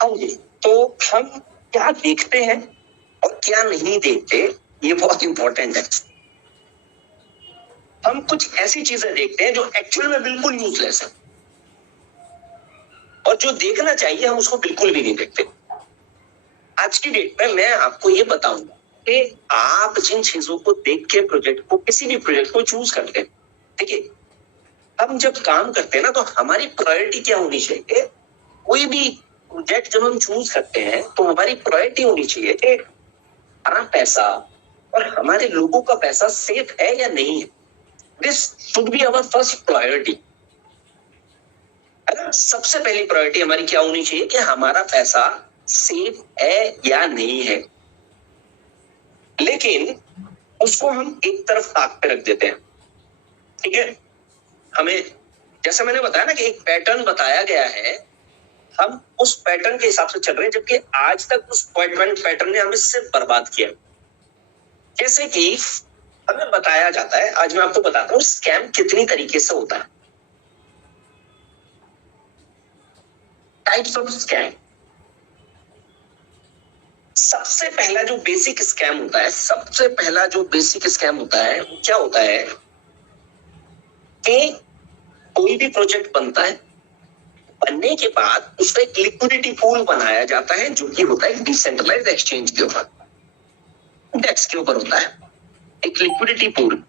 Okay, तो हम क्या देखते हैं और क्या नहीं देखते, ये बहुत इंपॉर्टेंट है। हम कुछ ऐसी चीजें देखते हैं जो एक्चुअल में बिल्कुल यूजलेस है, और जो देखना चाहिए हम उसको बिल्कुल भी नहीं देखते। आज की डेट में मैं आपको ये बताऊंगा कि आप जिन चीजों को देख के प्रोजेक्ट को, किसी भी प्रोजेक्ट को चूज करते हैं, देखिए हम जब काम करते हैं ना, तो हमारी प्रायोरिटी क्या होनी चाहिए। कोई भी प्रोजेक्ट जब हम चूज करते हैं तो हमारी प्रायोरिटी होनी चाहिए कि हमारा पैसा और हमारे लोगों का पैसा सेफ है या नहीं है। This should be our first priority. सबसे पहली प्रायोरिटी हमारी क्या होनी चाहिए कि हमारा पैसा सेफ है या नहीं है। लेकिन उसको हम एक तरफ ताक पे रख देते हैं, ठीक है। हमें, जैसे मैंने बताया ना कि एक पैटर्न बताया गया है, हम उस पैटर्न के हिसाब से चल रहे हैं, जबकि आज तक उस पैटर्न ने हमें सिर्फ बर्बाद किया। जैसे कि हमें बताया जाता है, आज मैं आपको बताता हूँ स्कैम कितनी तरीके से होता है। Types of scam. सबसे पहला जो बेसिक स्कैम होता है, वो क्या होता है कि कोई भी प्रोजेक्ट बनता है, बनने के बाद उसका एक लिक्विडिटी पूल बनाया जाता है, जो कि होता है डिसेंट्रलाइज्ड एक्सचेंज के ऊपर, डेस्क के ऊपर होता है एक लिक्विडिटी पूल।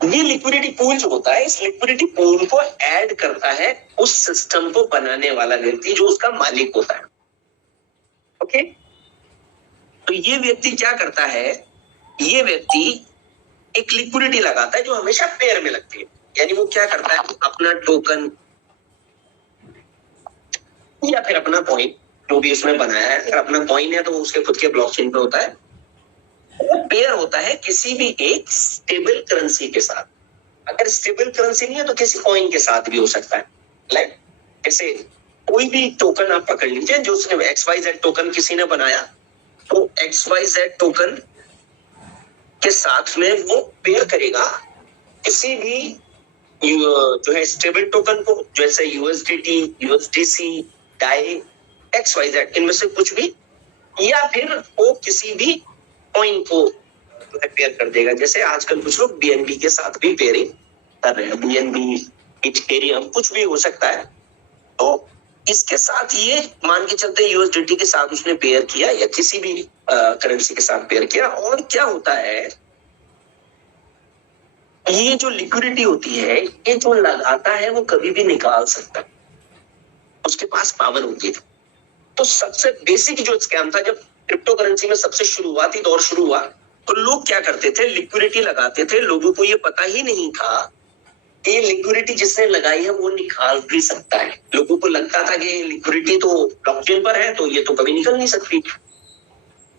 ये लिक्विडिटी पूल जो होता है, इस लिक्विडिटी पूल को ऐड करता है उस सिस्टम को बनाने वाला व्यक्ति जो उसका मालिक होता है। ओके, तो ये व्यक्ति क्या करता है, ये व्यक्ति एक लिक्विडिटी लगाता है जो हमेशा पेयर में लगती है। यानी वो क्या करता है, अपना टोकन या फिर अपना कॉइन, जो भी उसने बनाया है, अगर अपना कॉइन है तो उसके खुद के ब्लॉकचेन पे होता है, वो पेयर होता है किसी भी एक स्टेबल करेंसी के साथ। अगर स्टेबल करेंसी नहीं है तो किसी कॉइन के साथ भी हो सकता है। लाइक जैसे कोई भी टोकन आप पकड़ लीजिए, जो उसने XYZ टोकन किसी ने बनाया, तो XYZ टोकन के साथ में वो पेयर करेगा किसी भी जो है स्टेबल टोकन को, जैसे USDT, USDC, DAI, XYZ, इनमें से कुछ भी, या फिर वो किसी भी कॉइन को जो है पेयर कर देगा। जैसे आजकल कुछ लोग BNB के साथ भी पेयरिंग कर रहे हैं, BNB, इथेरियम, कुछ भी हो सकता है। तो इसके साथ ये मान के चलते USDT के साथ उसने पेयर किया या किसी भी करेंसी के साथ पेयर किया, और क्या होता है, ये जो लिक्विडिटी होती है, ये जो लगाता है वो कभी भी निकाल सकता है, उसके पास पावर होती है। तो सबसे बेसिक जो स्कैम था, जब क्रिप्टो करेंसी में सबसे शुरुआती दौर शुरू हुआ, तो लोग क्या करते थे, लिक्विडिटी लगाते थे। लोगों को ये पता ही नहीं था कि ये लिक्विडिटी जिसने लगाई है वो निकाल भी सकता है। लोगों को लगता था कि लिक्विडिटी तो ब्लॉकचेन पर है, तो ये तो कभी निकल नहीं सकती।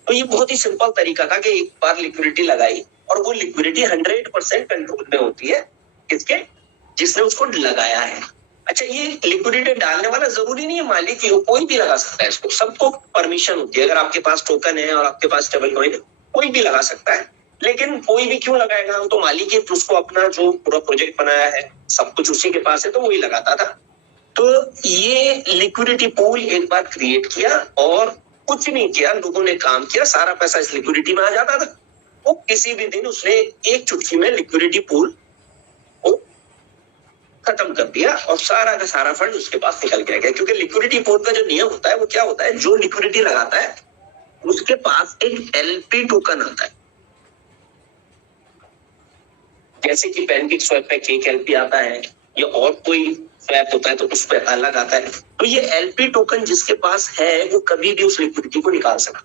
तो ये बहुत ही सिंपल तरीका था कि एक बार लिक्विडिटी लगाई, और वो लिक्विडिटी 100% कंट्रोल में होती है किसके, जिसने उसको लगाया है। अच्छा, ये लिक्विडिटी डालने वाला जरूरी नहीं है मालिक ही हो, कोई भी लगा सकता है इसको, सबको परमिशन होती है। अगर आपके पास टोकन है और आपके पास स्टेबल कॉइन है, कोई भी लगा सकता है। लेकिन कोई भी क्यों लगाएगा, तो मालिक ही उसको, अपना जो पूरा प्रोजेक्ट बनाया है सब कुछ उसी के पास है, तो वही लगाता था। तो ये लिक्विडिटी पूल एक बार क्रिएट किया और कुछ नहीं किया, लोगों ने काम किया, सारा पैसा इस लिक्विडिटी में आ जाता था। वो किसी भी दिन उसने एक चुटकी में लिक्विडिटी पूल को खत्म कर दिया और सारा का सारा फंड उसके पास निकल गया। क्योंकि लिक्विडिटी पूल का जो नियम होता है वो क्या होता है, जो लिक्विडिटी लगाता है उसके पास एक LP टोकन आता है। जैसे कि पैनकेक स्वैप पे केक LP आता है, या और कोई स्वैप होता है तो उस पर अलग आता है। तो ये LP टोकन जिसके पास है वो कभी भी उस लिक्विडिटी को निकाल सकता,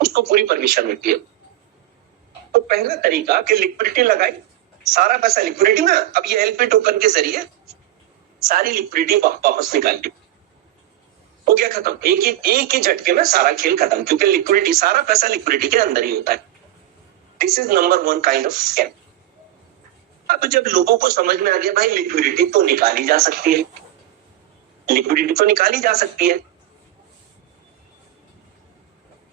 उसको पूरी परमिशन होती है। तो पहला तरीका कि लिक्विडिटी लगाई, सारा पैसा लिक्विडिटी में, अब ये LP टोकन के जरिए सारी लिक्विडिटी वापस निकाल दी, हो गया खत्म। एक ही झटके में सारा खेल खत्म, क्योंकि लिक्विडिटी, सारा पैसा लिक्विडिटी के अंदर ही होता है। This is number 1 kind of scam. अब जब लोगों को समझ में आ गया भाई लिक्विडिटी तो निकाली जा सकती है, लिक्विडिटी तो निकाली जा सकती है,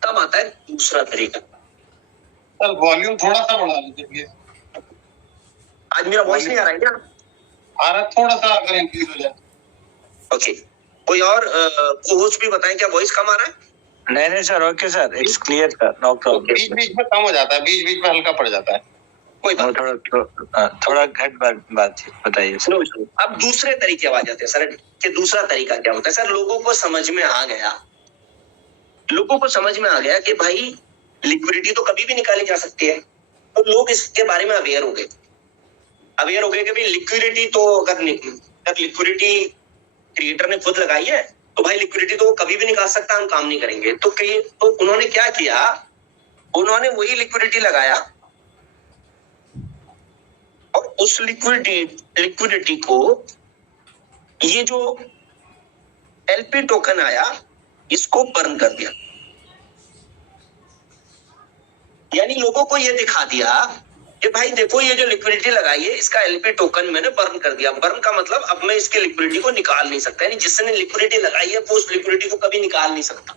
तब आता है दूसरा तरीका। सर वॉल्यूम थोड़ा सा बढ़ा लीजिए। आज मेरा वॉइस नहीं आ रहा है क्या? थोड़ा सा अगर इंक्रीज हो जाए। ओके, कोई और होस्ट भी बताएं, क्या वॉइस कम आ रहा है? नहीं sir, okay sir, it's clear sir, no problem. बीच बीच में कम हो जाता है, बीच बीच में हल्का पड़ जाता है, कोई बात थोड़ा घट बात बताइए सर। अब दूसरे तरीके आ जाते हैं सर, कि दूसरा तरीका क्या होता है सर? लोगों को समझ में आ गया कि भाई लिक्विडिटी तो कभी भी निकाली जा सकती है, तो लोग इसके बारे में अवेयर हो गए कि भाई लिक्विडिटी तो अगर लिक्विडिटी क्रिएटर ने खुद लगाई है तो भाई लिक्विडिटी तो कभी भी निकाल सकता, हम काम नहीं करेंगे। तो उन्होंने क्या किया, उन्होंने वही लिक्विडिटी लगाया और उस लिक्विडिटी को, ये जो एलपी टोकन आया, इसको बर्न कर दिया। यानी लोगों को ये दिखा दिया कि भाई देखो, ये जो लिक्विडिटी लगाई है, इसका एलपी टोकन मैंने बर्न कर दिया। बर्न का मतलब अब मैं इसके लिक्विडिटी को निकाल नहीं सकता, यानी जिसने लिक्विडिटी लगाई है वो उस लिक्विडिटी को कभी निकाल नहीं सकता।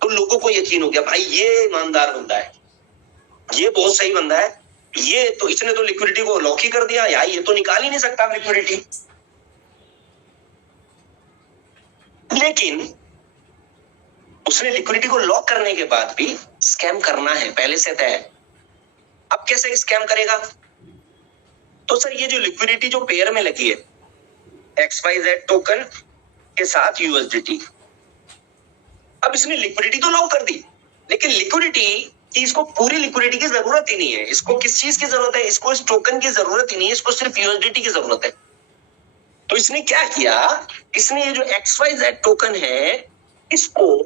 तो लोगों को यकीन हो गया, भाई ये ईमानदार बंदा है, ये बहुत सही बंदा है, ये तो इसने तो लिक्विडिटी को लॉक ही कर दिया यार, ये तो निकाल ही नहीं सकता लिक्विडिटी। लेकिन उसने लिक्विडिटी को लॉक करने के बाद भी स्कैम करना है, पहले से तय है। अब कैसे स्कैम करेगा? तो सर ये जो लिक्विडिटी जो पेयर में लगी है XYZ टोकन के साथ USDT, अब इसने लिक्विडिटी तो लॉक कर दी, लेकिन लिक्विडिटी की, इसको पूरी लिक्विडिटी की जरूरत ही नहीं है। इसको किस चीज की जरूरत है? इसको इस टोकन की जरूरत ही नहीं है, इसको सिर्फ USDT की जरूरत है। तो इसने क्या किया, इसने ये जो XYZ टोकन है, इसको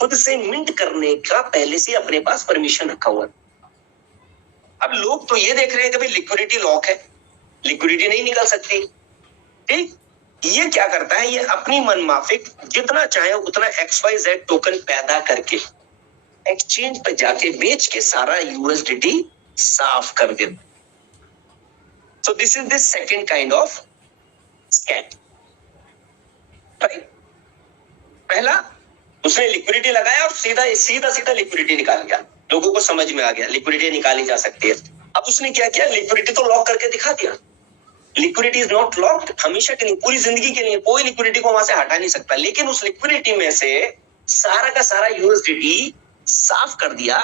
खुद से मिंट करने का पहले से अपने पास परमिशन रखा हुआ है। अब लोग तो ये देख रहे हैं कि भाई लिक्विडिटी लॉक है, लिक्विडिटी नहीं निकल सकती, ठीक। ये क्या करता है, ये अपनी मनमाफिक जितना चाहे उतना XYZ टोकन पैदा करके एक्सचेंज पर जाके बेच के सारा USDT साफ कर देता। So this is the second kind of scam, right. पहला, उसने लिक्विडिटी लगाया और सीधा लिक्विडिटी निकाल गया। लोगों को समझ में आ गया लिक्विडिटी निकाली जा सकती है। अब उसने क्या किया, लिक्विडिटी तो लॉक करके दिखा दिया। लिक्विडिटी इज नॉट लॉक्ड, हमेशा के लिए, पूरी जिंदगी के लिए कोई लिक्विडिटी को वहां से हटा नहीं सकता। लेकिन उस लिक्विडिटी में से सारा का सारा USDT साफ कर दिया,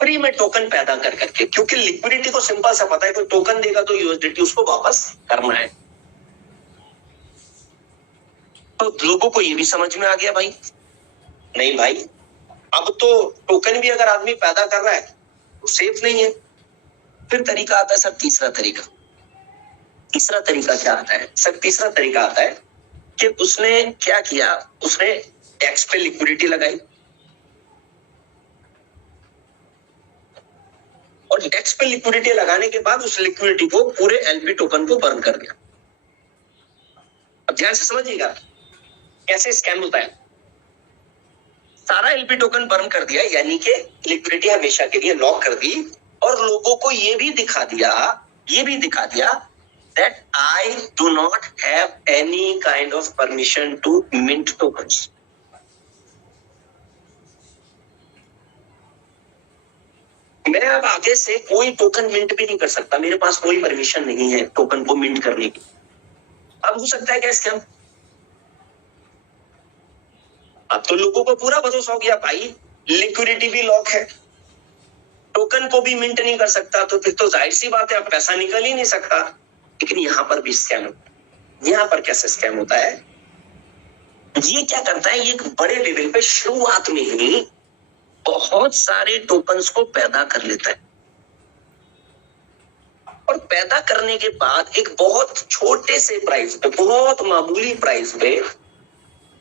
फ्री में टोकन पैदा कर करके। क्योंकि लिक्विडिटी को सिंपल सा पता है, कोई टोकन देगा तो USDT उसको वापस करना है। तो लोगों को ये भी समझ में आ गया, भाई नहीं भाई, अब तो टोकन भी अगर आदमी पैदा कर रहा है तो सेफ नहीं है। फिर तरीका आता है सर, तीसरा तरीका क्या आता है सर? तीसरा तरीका आता है कि उसने क्या किया, उसने टैक्स पे लिक्विडिटी लगाई और टैक्स पे लिक्विडिटी लगाने के बाद उस लिक्विडिटी को, पूरे LP टोकन को बर्न कर दिया। अब ध्यान से समझिएगा कैसे स्कैम होता है। सारा LP टोकन बर्न कर दिया, यानी कि लिक्विडिटी हमेशा के लिए लॉक कर दी, और लोगों को ये भी दिखा दिया that I do not have any kind of permission to mint tokens. मैं अब आगे से कोई टोकन मिंट भी नहीं कर सकता, मेरे पास कोई परमिशन नहीं है टोकन को मिंट करने की। अब हो सकता है क्या स्कैम? अब तो लोगों को पूरा भरोसा हो गया, भाई लिक्विडिटी भी लॉक है, टोकन को भी मिंट नहीं कर सकता, तो फिर तो जाहिर सी बात है अब पैसा निकल ही नहीं सकता। लेकिन यहां पर भी स्कैम होता है। यहां पर कैसे स्कैम होता है? ये क्या करता है, ये एक बड़े लेवल पे शुरुआत में ही बहुत सारे टोकन्स को पैदा कर लेता है, और पैदा करने के बाद एक बहुत छोटे से प्राइस पे, बहुत मामूली प्राइस पे,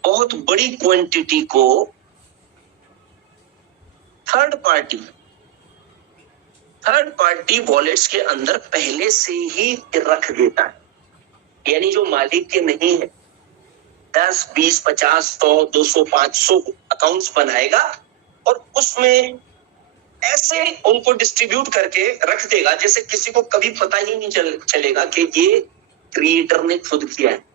बहुत बड़ी क्वांटिटी को थर्ड पार्टी वॉलेट्स के अंदर पहले से ही रख देता है। यानी जो मालिक के नहीं है, 10, 20, 50, 100, 200, 500 अकाउंट्स बनाएगा और उसमें ऐसे उनको डिस्ट्रीब्यूट करके रख देगा जैसे किसी को कभी पता ही नहीं चलेगा कि ये क्रिएटर ने खुद किया है।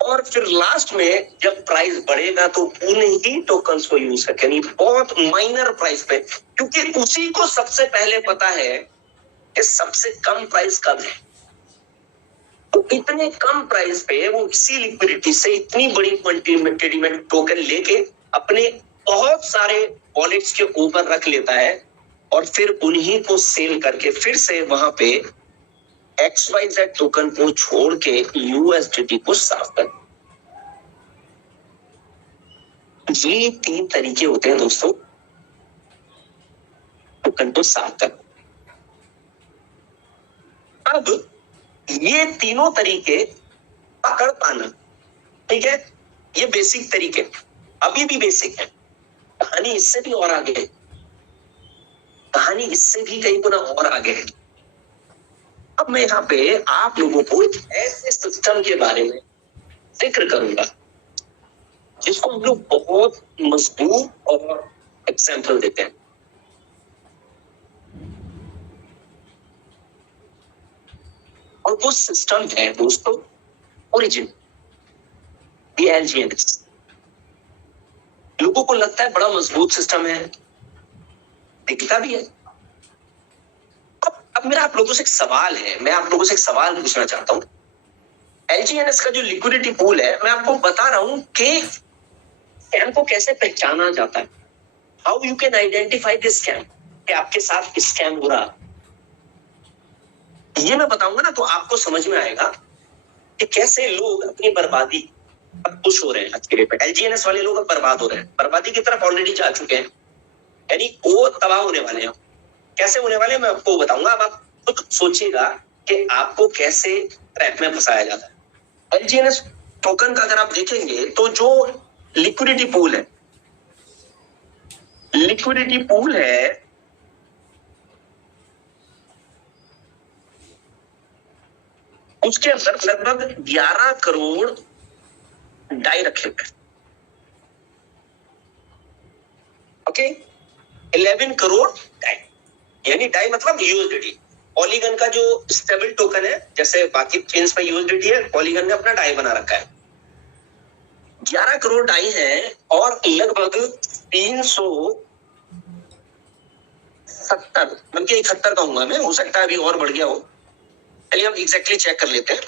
और फिर लास्ट में जब प्राइस बढ़ेगा तो उन्हीं ही टोकन्स को यूज करके, यानी बहुत माइनर प्राइस पे, क्योंकि उसी को सबसे पहले पता है कि सबसे कम प्राइस कब है। तो इतने कम प्राइस पे वो इसी लिक्विडिटी से इतनी बड़ी क्वांटिटी में टोकन लेके अपने बहुत सारे वॉलेट्स के ऊपर रख लेता है और फिर उन्हीं को सेल करके फिर से वहां पे XYZ टोकन को छोड़ के USDT को साफ कर। ये 3 तरीके होते हैं दोस्तों टोकन को साफ कर। अब ये तीनों तरीके पकड़ पाना, ठीक है, ये बेसिक तरीके अभी भी बेसिक है। कहानी इससे भी और आगे है, कहानी इससे भी कई गुना और आगे है। अब मैं यहाँ पे आप लोगों को ऐसे सिस्टम के बारे में जिक्र करूंगा जिसको हम लोग बहुत मजबूत और एग्जाम्पल देते हैं। और वो सिस्टम है दोस्तों ओरिजिन, LGNS। लोगों को लगता है बड़ा मजबूत सिस्टम है, दिखता भी है। अब मेरा आप लोगों से एक सवाल है, मैं आप लोगों से एक सवाल पूछना चाहता हूं। LGNS का जो लिक्विडिटी पूल है, मैं आपको बता रहा हूं कि स्कैम को कैसे पहचाना जाता है। How you can identify this scam, कि आपके साथ स्कैम हो रहा, ये मैं बताऊंगा ना तो आपको समझ में आएगा कि कैसे लोग अपनी बर्बादी अब खुश हो रहे हैं। आज के डेट पे LGNS वाले लोग अब बर्बाद हो रहे हैं, बर्बादी की तरफ ऑलरेडी जा चुके हैं, यानी वो तबाह होने वाले हैं। कैसे होने वाले हैं मैं आपको बताऊंगा। अब आप खुद सोचिएगा कि आपको कैसे ट्रैप में फंसाया जाता है। LGNS टोकन का अगर आप देखेंगे तो जो लिक्विडिटी पूल है उसके अंदर लगभग 11 करोड़ डाई रखे हुए। ओके, 11 करोड़ डाई, यानी डाई मतलब USDT। पॉलीगन का जो स्टेबल टोकन है, जैसे बाकी चेन्स में USDT है, पॉलीगन ने अपना डाई बना रखा है। 11 करोड़ डाई है और लगभग 370 बल्कि 71 कहूंगा मैं, हो सकता है अभी और बढ़ गया हो। चलिए हम एग्जैक्टली चेक कर लेते हैं।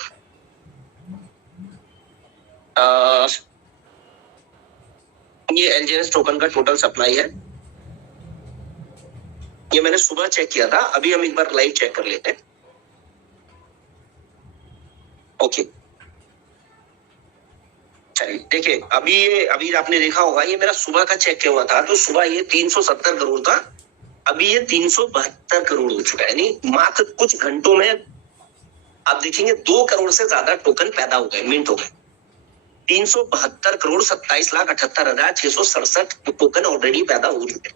ये LGNS टोकन का टोटल सप्लाई है, ये मैंने सुबह चेक किया था, अभी हम एक बार लाइव चेक कर लेते हैं। ओके, चलिए देखिए, अभी आपने देखा होगा, ये मेरा सुबह का चेक किया हुआ था, तो सुबह ये 370 करोड़ था, अभी ये 372 करोड़ हो चुका है। यानी मात्र कुछ घंटों में आप देखेंगे 2 करोड़ से ज्यादा टोकन पैदा हो गए, मिंट हो गए। 372 करोड़ 27,78,667 टोकन ऑलरेडी पैदा हो चुके।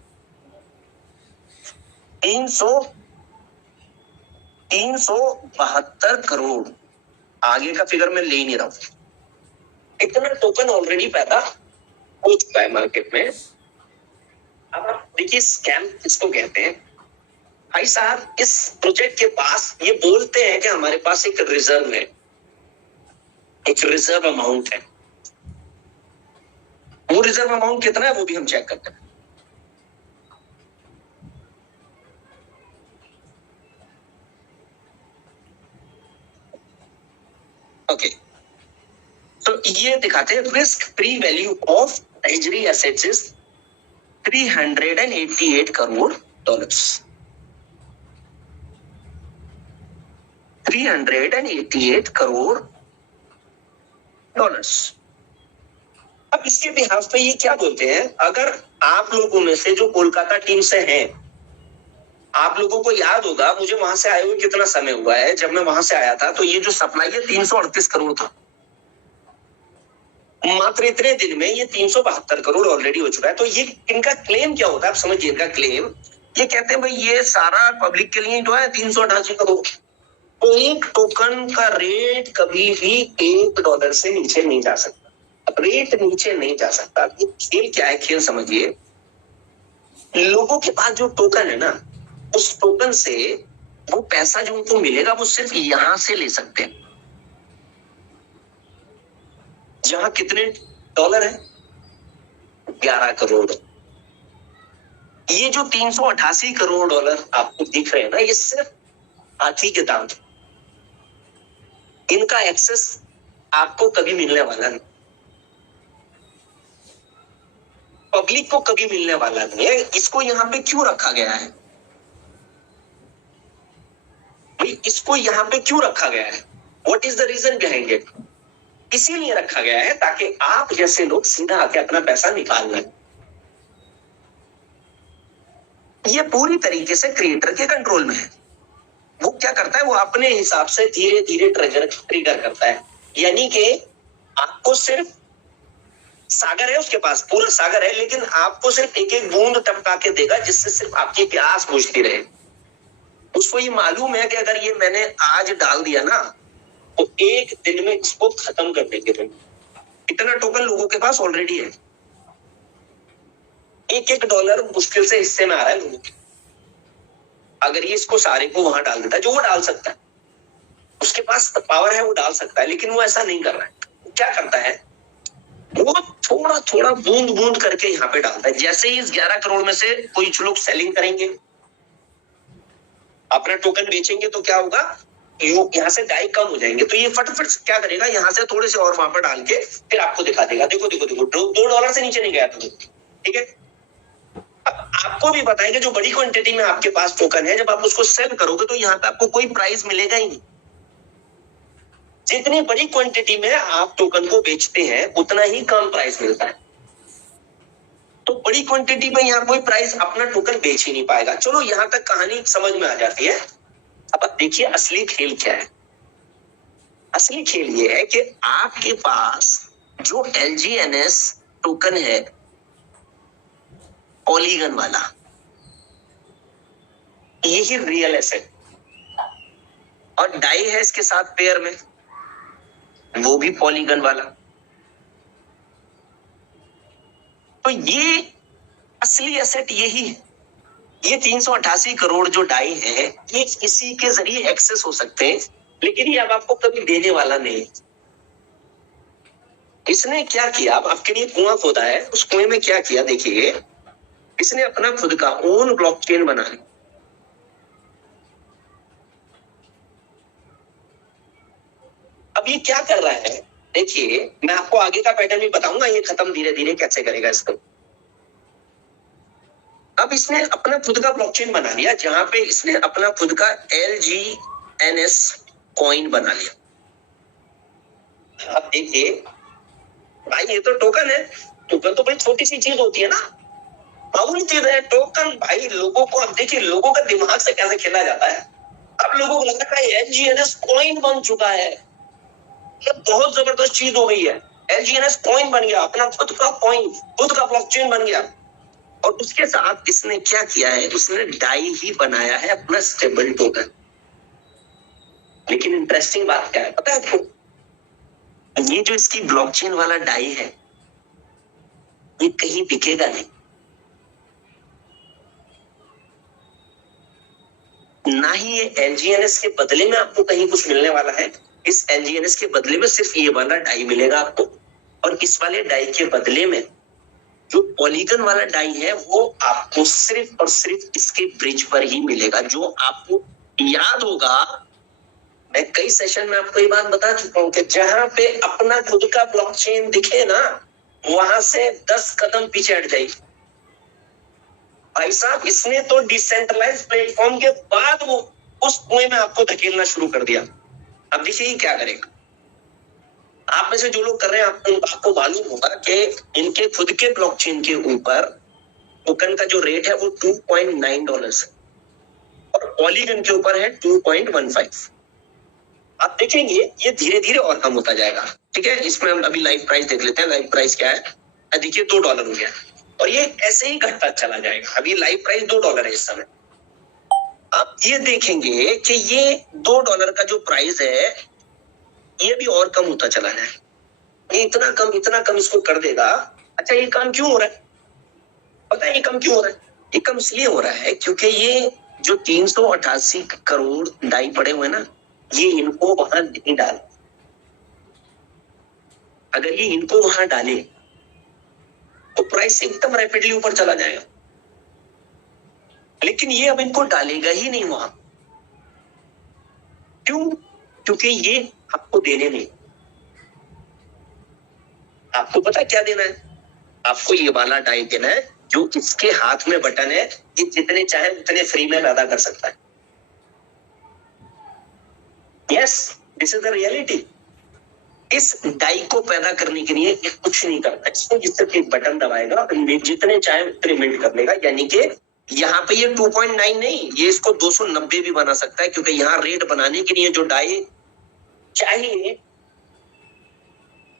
372 करोड़, आगे का फिगर मैं ले ही नहीं रहा हूं, इतना टोकन ऑलरेडी पैदा हो चुका है मार्केट में। अब आप देखिए स्कैम किसको कहते हैं। भाई साहब, इस प्रोजेक्ट के पास ये बोलते हैं कि हमारे पास एक रिजर्व है, एक रिजर्व अमाउंट है। वो रिजर्व अमाउंट कितना है वो भी हम चेक करते हैं। ओके, तो ये दिखाते हैं risk free value of treasury assets is $388 crore. 388 crore dollars. अब इसके बिहाफ पे ये क्या बोलते हैं, अगर आप लोगों में से जो कोलकाता टीम से हैं, आप लोगों को याद होगा मुझे वहां से आए हुए कितना समय हुआ है। जब मैं वहां से आया था तो ये जो सप्लाई है 338 करोड़ था, मात्र इतने दिन में ये 372 करोड़ ऑलरेडी हो चुका है। तो ये इनका क्लेम क्या होता है, आप समझिए इनका क्लेम। ये कहते हैं भाई ये सारा पब्लिक के लिए जो है 388 करोड़। तो एक टोकन का रेट कभी भी $1 से नीचे नहीं जा सकता, रेट नीचे नहीं जा सकता। ये खेल क्या है, खेल समझिए। लोगों के पास जो टोकन है ना, उस टोकन से वो पैसा जो उनको मिलेगा वो सिर्फ यहां से ले सकते हैं, जहां कितने डॉलर है, 11 करोड़। ये जो 388 करोड़ डॉलर आपको दिख रहे हैं ना, ये सिर्फ हाथी के दांत, इनका एक्सेस आपको कभी मिलने वाला नहीं, पब्लिक को कभी मिलने वाला नहीं है। इसको यहाँ पे क्यों रखा गया है भाई, इसको यहाँ पे क्यों रखा गया है? What is the reason behind it? इसीलिए रखा गया है ताकि आप जैसे लोग सीधा आके अपना पैसा निकाल लें। ये पूरी तरीके से क्रिएटर के कंट्रोल में है। वो क्या करता है, वो अपने हिसाब से धीरे धीरे ट्रिगर करता है। यानी कि आपको सिर्फ सागर है, उसके पास पूरा सागर है, लेकिन आपको सिर्फ एक एक बूंद टपका के देगा जिससे सिर्फ आपकी प्यास बुझती रहे। उसको ये मालूम है कि अगर ये मैंने आज डाल दिया ना तो एक दिन में इसको खत्म कर देंगे। तुम इतना टोकन लोगों के पास ऑलरेडी है, एक एक डॉलर मुश्किल से हिस्से में आ रहा है लोगों के। अगर ये इसको सारे को वहां डाल देता है, जो वो डाल सकता है, उसके पास पावर है, वो डाल सकता है, लेकिन वो ऐसा नहीं कर रहा है। वो क्या करता है, वो थोड़ा थोड़ा बूंद बूंद करके यहाँ पे डालता है। जैसे ही इस 11 करोड़ में से कुछ लोग सेलिंग करेंगे, अपना टोकन बेचेंगे, तो क्या होगा, यहाँ से डाई कम हो जाएंगे। तो ये फटाफट क्या करेगा, यहाँ से थोड़े से और वहां पर डाल के फिर आपको दिखा देगा, देखो देखो देखो, $2 से नीचे नहीं गया तुम, ठीक है। अब आपको भी पता है कि जो बड़ी क्वांटिटी में आपके पास टोकन है, जब आप उसको सेल करोगे तो यहाँ पे आपको कोई प्राइस मिलेगा ही नहीं। जितनी बड़ी क्वांटिटी में आप टोकन को बेचते हैं उतना ही कम प्राइस मिलता है। तो बड़ी क्वांटिटी में यहाँ कोई प्राइस अपना टोकन बेच ही नहीं पाएगा। चलो यहाँ तक कहानी समझ में आ जाती है। अब आप देखिए असली खेल क्या है। असली खेल ये है कि आपके पास जो LGNS टोकन है पॉलीगन वाला, यही रियल एसेट, और डाई है इसके साथ पेयर में, वो भी पॉलीगन वाला। तो ये असली एसेट यही है। ये 388 करोड़ जो डाई है, ये किसी के जरिए एक्सेस हो सकते हैं, लेकिन ये अब आपको कभी देने वाला नहीं। इसने क्या किया, अब आपके लिए कुआं खोदा है, उस कुएं में क्या किया देखिए, इसने अपना खुद का ओन ब्लॉकचेन बना लिया। अब ये क्या कर रहा है देखिए, मैं आपको आगे का पैटर्न भी बताऊंगा, ये खत्म धीरे धीरे कैसे करेगा इसको। अब इसने अपना खुद का ब्लॉकचेन बना लिया, जहां पे इसने अपना खुद का LGNS कॉइन बना लिया। अब देखिए भाई, ये तो टोकन है, टोकन तो बड़ी छोटी सी चीज होती है ना, मामूली चीज है टोकन। भाई लोगों को, अब देखिए लोगों का दिमाग से कैसे खेला जाता है। अब लोगों को लगता है LGNS कॉइन बन चुका है, ये बहुत जबरदस्त चीज हो गई है। LGNS कॉइन बन गया, अपना खुद का कॉइन, खुद का ब्लॉकचेन बन गया। और उसके साथ इसने क्या किया है, उसने डाई ही बनाया है अपना स्टेबल टोकन। लेकिन इंटरेस्टिंग बात क्या है पता है आपको, ये जो इसकी ब्लॉकचेन वाला डाई है, ये कहीं बिकेगा नहीं, ना ही ये LGNS के बदले में आपको कहीं कुछ मिलने वाला है। इस LGNS के बदले में सिर्फ ये वाला डाई मिलेगा आपको, और इस वाले डाई के बदले में जो पॉलीगन वाला डाई है वो आपको सिर्फ और सिर्फ इसके ब्रिज पर ही मिलेगा। जो आपको याद होगा, मैं कई सेशन में आपको ये बात बता चुका हूं कि जहां पे अपना खुद का ब्लॉकचेन दिखे ना, वहां से 10 कदम पीछे हट जाइए। भाई साहब, इसने तो डिसेंट्रलाइज प्लेटफॉर्म के बाद वो उस कुएं में आपको धकेलना शुरू कर दिया। अब देखिए ये क्या करेगा। आप में से जो लोग कर रहे हैं, आपको मालूम होगा कि इनके खुद के ब्लॉकचेन के ऊपर टोकन का जो रेट है वो $2.9 है, और पॉलीगन के ऊपर है 2.15। आप देखेंगे ये धीरे धीरे और कम होता जाएगा। ठीक है, इसमें हम अभी लाइव प्राइस देख लेते हैं। लाइव प्राइस क्या है, देखिए $2 हो गया, और ये ऐसे ही घटता चला जाएगा। अभी लाइव प्राइस $2 है इस समय। आप ये देखेंगे कि ये $2 का जो प्राइस है, ये भी और कम होता चला जाएगा। ये इतना कम इसको कर देगा। अच्छा, ये कम क्यों हो रहा है पता है? ये कम क्यों हो रहा है? ये कम इसलिए हो रहा है क्योंकि ये जो 388 करोड़ डाई पड़े हुए ना, ये इनको वहां नहीं डाल। अगर ये इनको वहां डाले तो प्राइस एकदम रैपिडली ऊपर चला जाएगा, लेकिन ये अब इनको डालेगा ही नहीं वहां। क्यों? क्योंकि ये आपको देने नहीं, आपको पता क्या देना है? आपको ये वाला डाई देना है जो इसके हाथ में बटन है, ये जितने चाहे उतने फ्री में पैदा कर सकता है। Yes, this is the reality. इस डाई को पैदा करने के लिए ये कुछ नहीं करता, इसको सिर्फ एक बटन दबाएगा और जितने चाहे उतने मिनट कर लेगा। यानी कि यहाँ पे ये 2.9 नहीं, ये इसको 290 भी बना सकता है, क्योंकि यहाँ रेट बनाने के लिए जो डाई चाहिए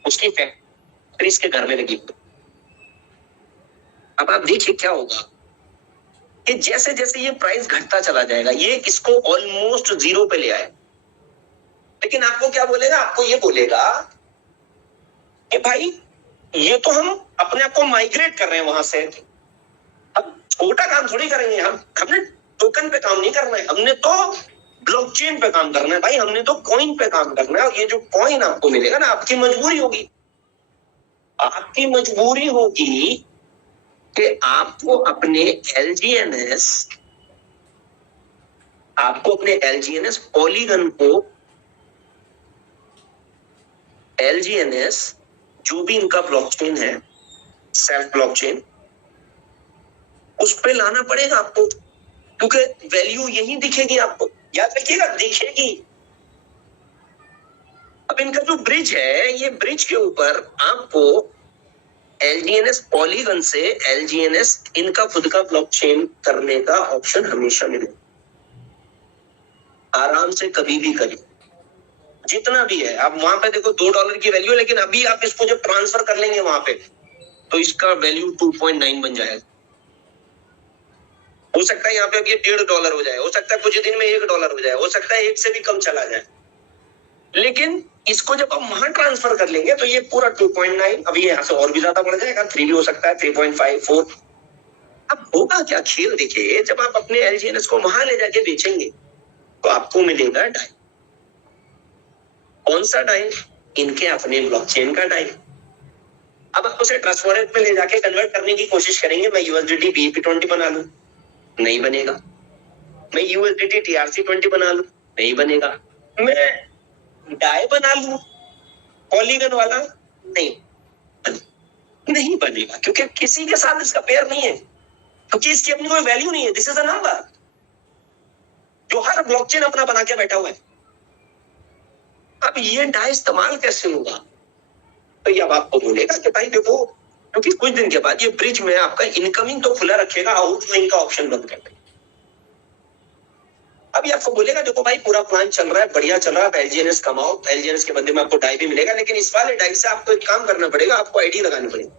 उसकी फैक्ट्री इसके घर में लगी। अब आप देखिए क्या होगा कि जैसे जैसे ये प्राइस घटता चला जाएगा, ये इसको ऑलमोस्ट जीरो पे ले आए, लेकिन आपको क्या बोलेगा? आपको ये बोलेगा कि भाई ये तो हम अपने आप को माइग्रेट कर रहे हैं वहां से, अब छोटा काम थोड़ी करेंगे हमने टोकन पे काम नहीं करना है, हमने तो ब्लॉकचेन पे काम करना है भाई, हमने तो कॉइन पे काम करना है। और ये जो कॉइन आपको मिलेगा ना, आपकी मजबूरी होगी, आपकी मजबूरी होगी कि आपको अपने एलजीएनएस पॉलीगन को, एलजीएनएस जो भी इनका ब्लॉकचेन है, सेल्फ ब्लॉकचेन, उस पे लाना पड़ेगा आपको, क्योंकि वैल्यू यही दिखेगी आपको, याद रखिएगा, दिखेगी। अब इनका जो ब्रिज है, ये ब्रिज के ऊपर आपको एलजीएनएस पॉलीगन से एलजीएनएस इनका खुद का ब्लॉकचेन करने का ऑप्शन हमेशा मिलेगा। आराम से कभी भी करिए, जितना भी है। आप वहां पे देखो $2 की वैल्यू, लेकिन अभी आप इसको जब ट्रांसफर कर लेंगे वहां पे, तो इसका वैल्यू 2.9 बन जाएगा। हो सकता है यहाँ पे अब ये $1.5 हो जाए, हो सकता है कुछ दिन में $1 हो जाए, हो सकता है 1 से भी कम चला जाए, लेकिन इसको जब हम वहां ट्रांसफर कर लेंगे तो ये पूरा 2.9, अभी यहाँ से और भी ज्यादा बढ़ जाएगा, 3 भी हो सकता है, 3.5, 4। अब होगा क्या खेल? देखिए, जब आप अपने एलजीएनएस को वहां ले जाके बेचेंगे तो आपको मिलेगा डाई। कौन सा डाई? इनके अपने ब्लॉकचेन का डाई। अब आप उसे ट्रस्ट वॉलेट में ले जाके कन्वर्ट करने की कोशिश करेंगे, मैं यूएसडीटी BEP20 बना लूं, नहीं बनेगा। मैं यूएसडीटी TRC20 बना लूं, नहीं बनेगा। मैं डाई बना लूं पॉलीगन वाला, नहीं बनेगा, क्योंकि किसी के साथ इसका पेयर नहीं है, क्योंकि इसकी अपनी कोई वैल्यू नहीं है। दिस इज अ नंबर जो हर ब्लॉकचेन अपना बना के बैठा हुआ है। अब ये डाई इस्तेमाल कैसे होगा? तो ये अब आपको बोलेगा कि भाई देखो, क्योंकि कुछ दिन के बाद ये ब्रिज में आपका इनकमिंग तो खुला रखेगा, आउटगोइंग का ऑप्शन बंद कर देगा। अभी आपको बोलेगा देखो भाई, पूरा प्लान चल रहा है, बढ़िया चल रहा है, एलजीएनएस कमाओ, एलजीएनएस के बदले में आपको डाई भी मिलेगा, लेकिन इस वाले डाई से आपको एक काम करना पड़ेगा, आपको आईडी लगानी पड़ेगी,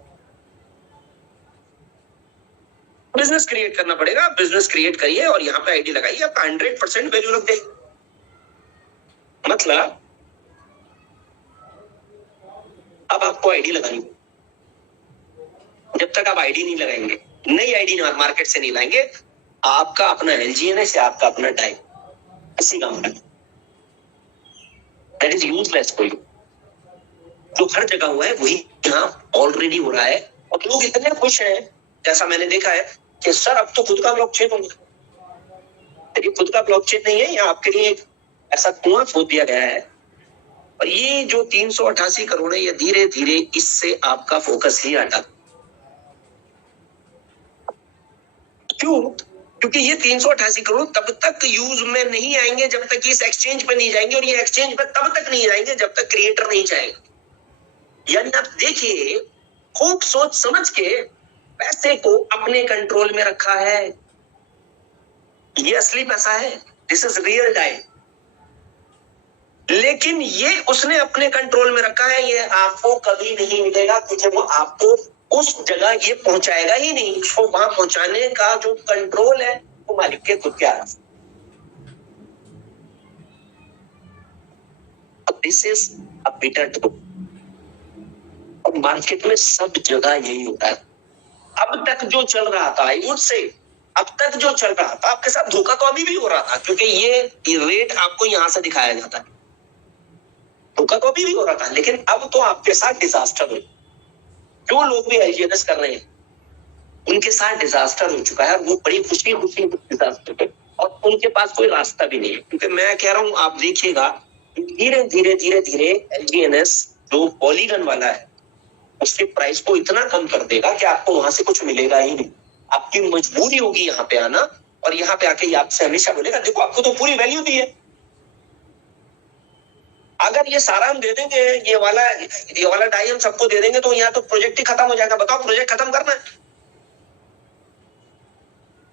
बिजनेस क्रिएट करना पड़ेगा। बिजनेस क्रिएट करिए और यहाँ पे आईडी लगाइए, आपका 100% वैल्यू लग जाएगी। मतलब अब आपको आईडी लगानी, जब तक आप आईडी नहीं लगाएंगे, नई आईडी मार्केट से नहीं लाएंगे, आपका अपना एलजीएनएस या आपका अपना डाई किसी काम का, that is useless for you. जो हर जगह हुआ है वही यहाँ ऑलरेडी हो रहा है, और लोग इतने खुश हैं, जैसा मैंने देखा है कि सर अब तो खुद का ब्लॉकचेन होगा, लेकिन खुद का ब्लॉकचेन नहीं है, यहाँ आपके लिए एक ऐसा कुआं खोद दिया गया है, और ये जो 388 करोड़ है, ये धीरे धीरे इससे आपका फोकस ही हटा। क्यों? क्योंकि ये 388 करोड़ तब तक यूज में नहीं आएंगे जब तक इस एक्सचेंज पे नहीं जाएंगे, और ये एक्सचेंज पे तब तक नहीं जाएंगे जब तक क्रिएटर नहीं चाहेगा। यानी आप देखिए, खूब सोच समझ के पैसे को अपने कंट्रोल में रखा है, ये असली पैसा है, दिस इज रियल डाई, लेकिन ये उसने अपने कंट्रोल में रखा है, ये आपको कभी नहीं मिलेगा, क्योंकि वो आपको उस जगह ये पहुंचाएगा ही नहीं। उसको वहां पहुंचाने का जो कंट्रोल है वो मालिक के खुद के हाथ। This is a bitter truth, और मार्केट में सब जगह यही होता है। अब तक जो चल रहा था, आई वुड से अब तक जो चल रहा था, आपके साथ धोखा तो अभी भी हो रहा था, क्योंकि ये रेट आपको यहां से दिखाया जाता है, धोखा तो अभी भी हो रहा था, लेकिन अब तो आपके साथ डिजास्टर हो। जो लोग भी एलजीएनएस कर रहे हैं उनके साथ डिजास्टर हो चुका है, और वो बड़ी खुशी डिजास्टर पे, और उनके पास कोई रास्ता भी नहीं है, क्योंकि मैं कह रहा हूं आप देखिएगा धीरे धीरे धीरे धीरे LGNS जो पॉलीगन वाला है उसके प्राइस को इतना कम कर देगा कि आपको वहां से कुछ मिलेगा ही नहीं। आपकी मजबूरी होगी यहाँ पे आना, और यहाँ पे आके ये आपसे हमेशा बोलेगा देखो आपको तो पूरी वैल्यू दी है, अगर ये सारा हम दे देंगे, ये वाला डाई हम सबको दे देंगे तो यहाँ तो प्रोजेक्ट ही खत्म हो जाएगा। बताओ प्रोजेक्ट खत्म करना है,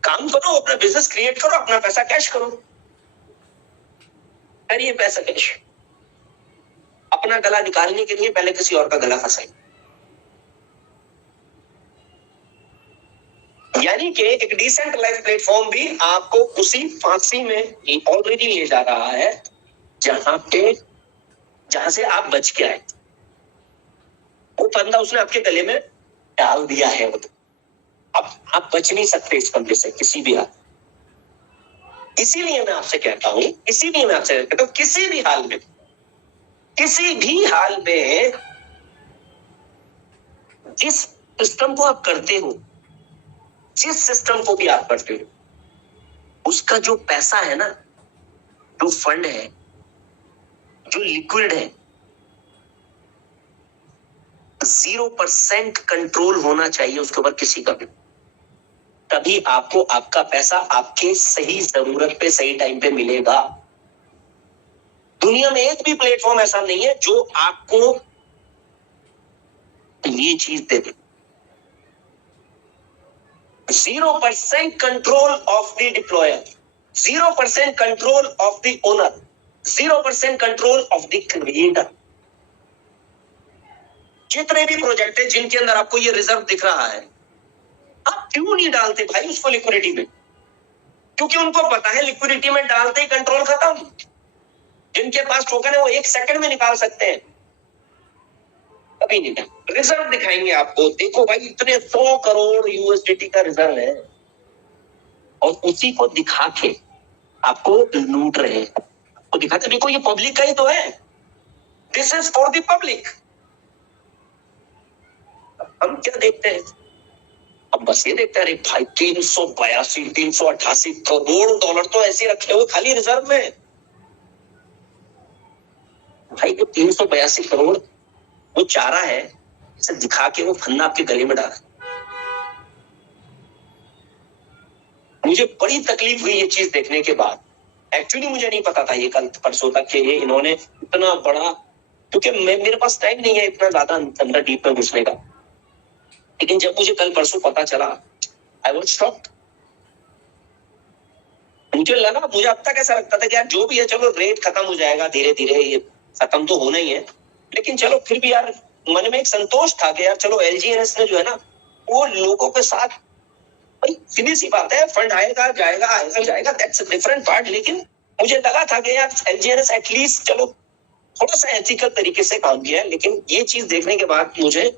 काम करो, अपना बिजनेस क्रिएट करो, अपना पैसा कैश करो, करिए पैसा कैश। अपना गला निकालने के लिए पहले किसी और का गला फंसाइए। यानी कि एक डिसेंट्रलाइज्ड प्लेटफॉर्म भी आपको उसी फांसी में ऑलरेडी ले जा रहा है जहां से आप बच के आए। वो फंदा उसने आपके गले में डाल दिया है, वो अब आप बच नहीं सकते इस फंदे से किसी भी हाल। इसीलिए मैं आपसे कहता हूं किसी भी हाल में जिस सिस्टम को आप करते हो, जिस सिस्टम को भी आप करते हो, उसका जो पैसा है ना, जो फंड है, जो लिक्विड है, 0% कंट्रोल होना चाहिए उसके ऊपर किसी का भी। तभी आपको आपका पैसा आपके सही जरूरत पे सही टाइम पे मिलेगा। दुनिया में एक भी प्लेटफॉर्म ऐसा नहीं है जो आपको ये चीज दे दे। 0% control of the deployer, 0% control of the owner, 0% control of the creator. जितने भी प्रोजेक्ट है जिनके अंदर आपको ये रिजर्व दिख रहा है, आप क्यों नहीं डालते भाई उसको लिक्विडिटी में? क्योंकि उनको पता है लिक्विडिटी में डालते ही कंट्रोल खत्म। जिनके पास टोकन है वो 1 सेकंड में निकाल सकते हैं, कभी नहीं। रिजर्व दिखाएंगे आपको, देखो भाई इतने 100 करोड़ USDT का रिजर्व है, और उसी को दिखा के आपको लूट रहे हैं। आपको दिखाते देखो ये पब्लिक का ही तो है, this is for the public. हम क्या देखते हैं? अब बस ये देखते हैं अरे भाई 388 करोड़ डॉलर तो ऐसे रखे हुए खाली रिजर्व में। भाई जो 382 करोड़ वो चारा है, इसे दिखा के वो फंदा आपके गले में डाला। मुझे बड़ी तकलीफ हुई ये चीज देखने के बाद। एक्चुअली मुझे नहीं पता था ये कल परसों तक के ये इन्होंने इतना बड़ा, क्योंकि मेरे पास टाइम नहीं है इतना ज्यादा अंदर डीप में घुसने का। लेकिन जब मुझे कल परसों पता चला, आई वाज शॉक्ड। मुझे अब तक ऐसा लगता था कि यार जो भी है चलो रेट खत्म हो जाएगा धीरे धीरे, ये खत्म तो होना ही है। लेकिन चलो फिर भी यार मन में एक संतोष था कि यार चलो LGNS ने जो है ना वो लोगों के साथ, भाई सीधी सी बात है, फंड आएगा जाएगा, दैट्स अ डिफरेंट पार्ट। लेकिन मुझे लगा था कि यार LGNS एटलीस्ट चलो थोड़ा सा एथिकल तरीके से काम किया है। लेकिन ये चीज देखने के बाद मुझे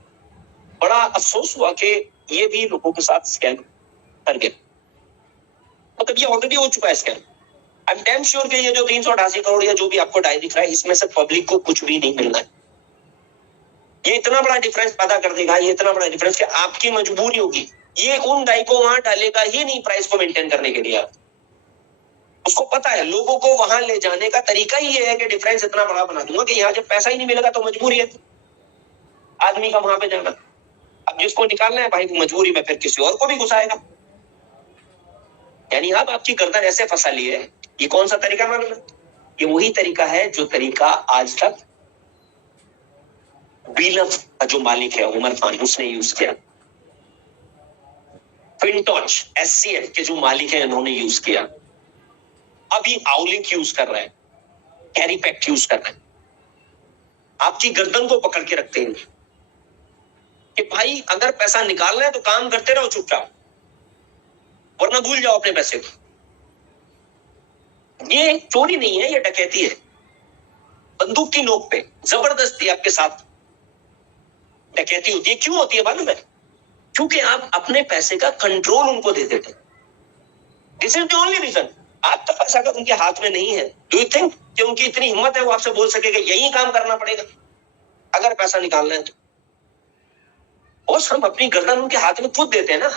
बड़ा अफसोस हुआ कि ये भी लोगों के साथ स्कैम कर गया। मतलब ये ऑलरेडी हो चुका है scam. I am damn sure कि ये जो 388 करोड़ या जो भी आपको डाई दिख रहा है, इसमें से पब्लिक को कुछ भी नहीं मिलना है। ये इतना बड़ा डिफरेंस पैदा कर देगा, ये इतना बड़ा डिफरेंस कि आपकी मजबूरी होगी, ये उन डाई को वहां डालेगा ही नहीं प्राइस को मेंटेन करने के लिए। उसको पता है लोगों को वहां ले जाने का तरीका ही ये है कि डिफरेंस इतना बड़ा बना दूंगा कि यहाँ जब पैसा ही नहीं मिलेगा तो मजबूरी है आदमी का वहां पे जाना। अब जिसको निकालना है भाई मजबूरी में फिर किसी और को भी घुसाएगा। यानी अब आपकी गर्दन ऐसे फंसा ली है। ये कौन सा तरीका मालूम है? ये वही तरीका है जो तरीका आज तक बीलफ का जो मालिक है उमर खान, उसने यूज किया। फिनटॉच SCF के जो मालिक है उन्होंने यूज किया। अभी आउलिंक यूज कर रहा है, कैरीपैक्ट यूज कर रहा है। आपकी गर्दन को पकड़ के रखते हैं कि भाई अगर पैसा निकालना है तो काम करते रहो चुपचाप, वरना भूल जाओ अपने पैसे को। ये चोरी नहीं है, ये डकैती है। बंदूक की नोक पे जबरदस्ती आपके साथ डकैती होती है। क्यों होती है मालूम है? क्योंकि आप अपने पैसे का कंट्रोल उनको दे देते। This is the only reason. आपका पैसा अगर उनके हाथ में नहीं है, डू यू थिंक कि उनकी इतनी हिम्मत है वो आपसे बोल सकेगा यही काम करना पड़ेगा अगर पैसा निकालना है तो? बॉस हम अपनी गर्दन उनके हाथ में खुद देते हैं ना।